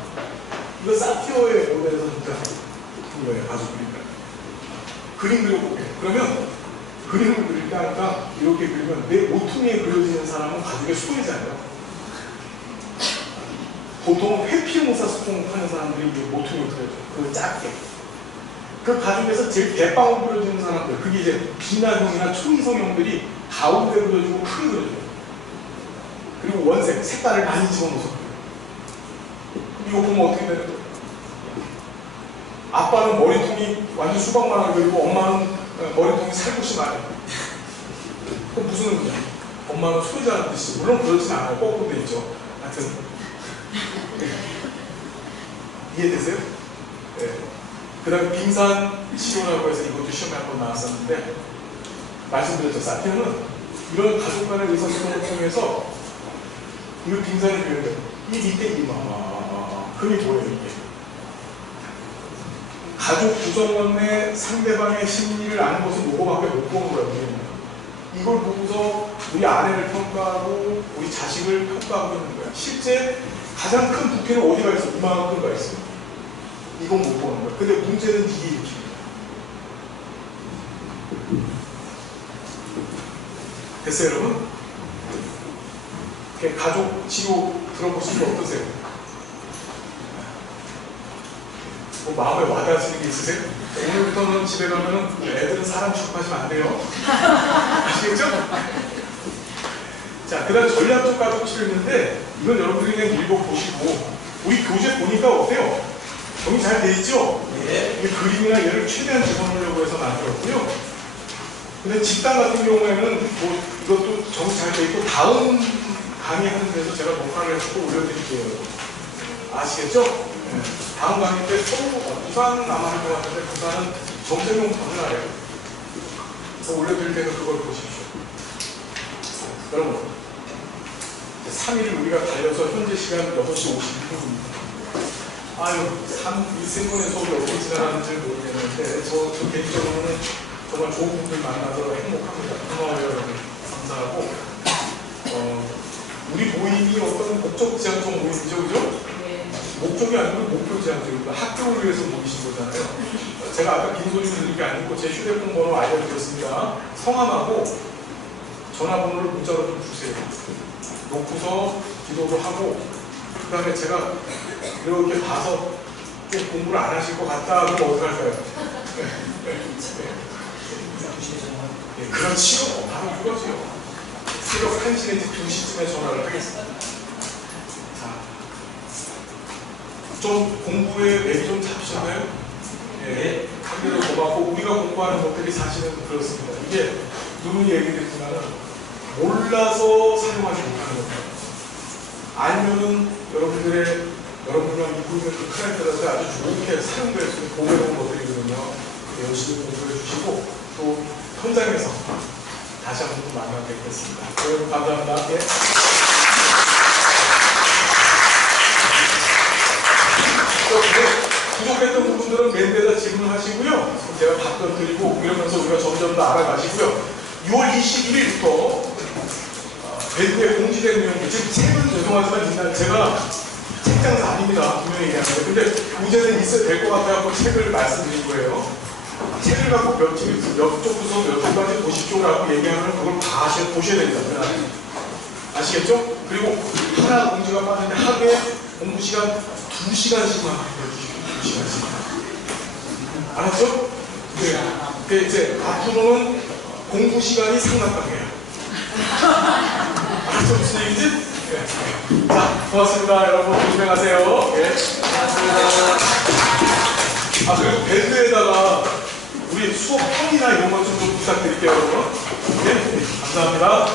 이거 사티어의 모델에서 진짜 이거예요. 가족 그림이라는 그림 그려볼게요. 그러면 그림을 그릴 때 하니까 이렇게 그리면 내 모퉁이에 그려지는 사람은 가족의 소유자예요. 보통 회피용사소통 하는 사람들이 모퉁이를 그려줘요. 그거 작게. 그 가족에서 제일 대빵으로 그려지는 사람들, 그게 이제 비나형이나 초이성형들이 가운데 그려주고 크게 그려줘요. 그리고 원색, 색깔을 많이 집어넣어서 그려요. 이거 보면 어떻게 되는 거예요? 아빠는 머리통이 완전 수박만하게 그리고 엄마는 머리통이 살구시 많아요. 그럼 무슨 의미야? 엄마는 소유자라는 뜻이죠. 물론 그렇진 않아요. 거꾸로 돼 있죠. 하여튼 이해되세요? 네. 그 다음에 빙산 치료라고 해서 이것도 시험에 한번 나왔었는데 말씀드렸죠. 사티어는 이런 가족 간의 의사소통을 통해서 이거 빙산을 그려요. 이 밑에 그게 뭐예요 이게? 가족 구성원의 상대방의 심리를 아는 것은 요거밖에 못 보는 거예요. 우리는. 이걸 보고서 우리 아내를 평가하고 우리 자식을 평가하고 있는 거야. 실제 가장 큰 부피는 어디가 있어? 이만큼가 있어. 이건 못 보는 거야. 근데 문제는 이게 일으킵니다. 됐어요, 여러분? 이렇게 가족 치료 들어보시면 어떠세요? 뭐 마음에 와닿으시는 게 있으세요? 오늘부터는 집에 가면은 애들은 사람 취급하시면 안 돼요. 아시겠죠? 자, 그 다음 전략적 가족 치료인데 이건 여러분들이 그냥 읽어보시고 우리 교재 보니까 어때요? 정리 잘 돼 있죠? 예. 이게 그림이나 얘를 최대한 집어넣으려고 해서 만들었고요. 근데 집단 같은 경우에는 뭐 이것도 정리 잘 돼 있고 다음 강의하는 데서 제가 녹화를 해서 또 올려드릴게요. 아시겠죠? 네. 다음 강의 때 서로 부산은 아마 할 것 같은데 부산은 정세용 박나래요. 그래서 올려드릴 때는 그걸 보십시오. 여러분 3일 우리가 달려서 현재 시간 6시 52분입니다. 아유, 이 생존의 속이 어떻게 지나가는지 모르겠는데 저 개인적으로는 정말 좋은 분들 만나서 행복합니다. 고마워요, 여러분. 감사하고 우리 모임이 어떤 목적 지향적 모임이죠, 그죠? 네. 목적이 아니고 목표 지향적입니다. 학교를 위해서 모이신 거잖아요. 제가 아까 긴 소리 들릴 게 아니고 제 휴대폰 번호 알려드렸습니다. 성함하고 전화번호를 문자로 좀 주세요. 놓고서 기도도 하고 그 다음에 제가 이렇게 봐서 좀 공부를 안 하실 것 같다 그러면 어떡할까요? 네, 그렇지요. 바로 이거지요. 새벽 1시 내지 2시쯤에 전화를 하겠습니다. 자, 좀 공부에 맥이 좀 잡히셨나요? 예, 한개도 고맙고 우리가 공부하는 것들이 사실은 그렇습니다. 이게 누누이 얘기했지만은 몰라서 사용하지 못하는 겁니다. 알면은 여러분이랑 입고 있는 그 카렌더라도 아주 좋게 사용될 수 있는 보배로운 것들이거든요. 열심히 공부해 주시고 또 현장에서 다시 한번 또 만나 뵙겠습니다. 여러분 감사합니다. 예. 부족했던 부분들은 맨데다 질문하시고요. 제가 답변 드리고 이러면서 우리가 점점 더 알아가시고요. 6월 21일부터 밴드에 공지된 내용이 지금 책은 죄송하지만 일단 제가 책장사 아닙니다. 분명히 얘기하는데 근데 문제는 있어야 될 것 같아서 책을 말씀드린 거예요. 책을 갖고 몇 쪽부터 몇 쪽까지 보십시오라고 얘기하면 그걸 다 보셔야 됩니다. 아시겠죠? 그리고 하나 공지가 빠졌는데 하루에 공부 시간 2시간씩만 해주십시오. 2시간씩. 알았죠? 네. 그 이제 앞으로는 공부 시간이 상납관계예요. 알았죠? 무슨 얘기지? 네. 자, 고맙습니다. 여러분 조심하세요. 예. 아, 그리고 밴드에다가 우리 수업 평이나 이런 것 좀 부탁드릴게요, 여러분. 네, 감사합니다.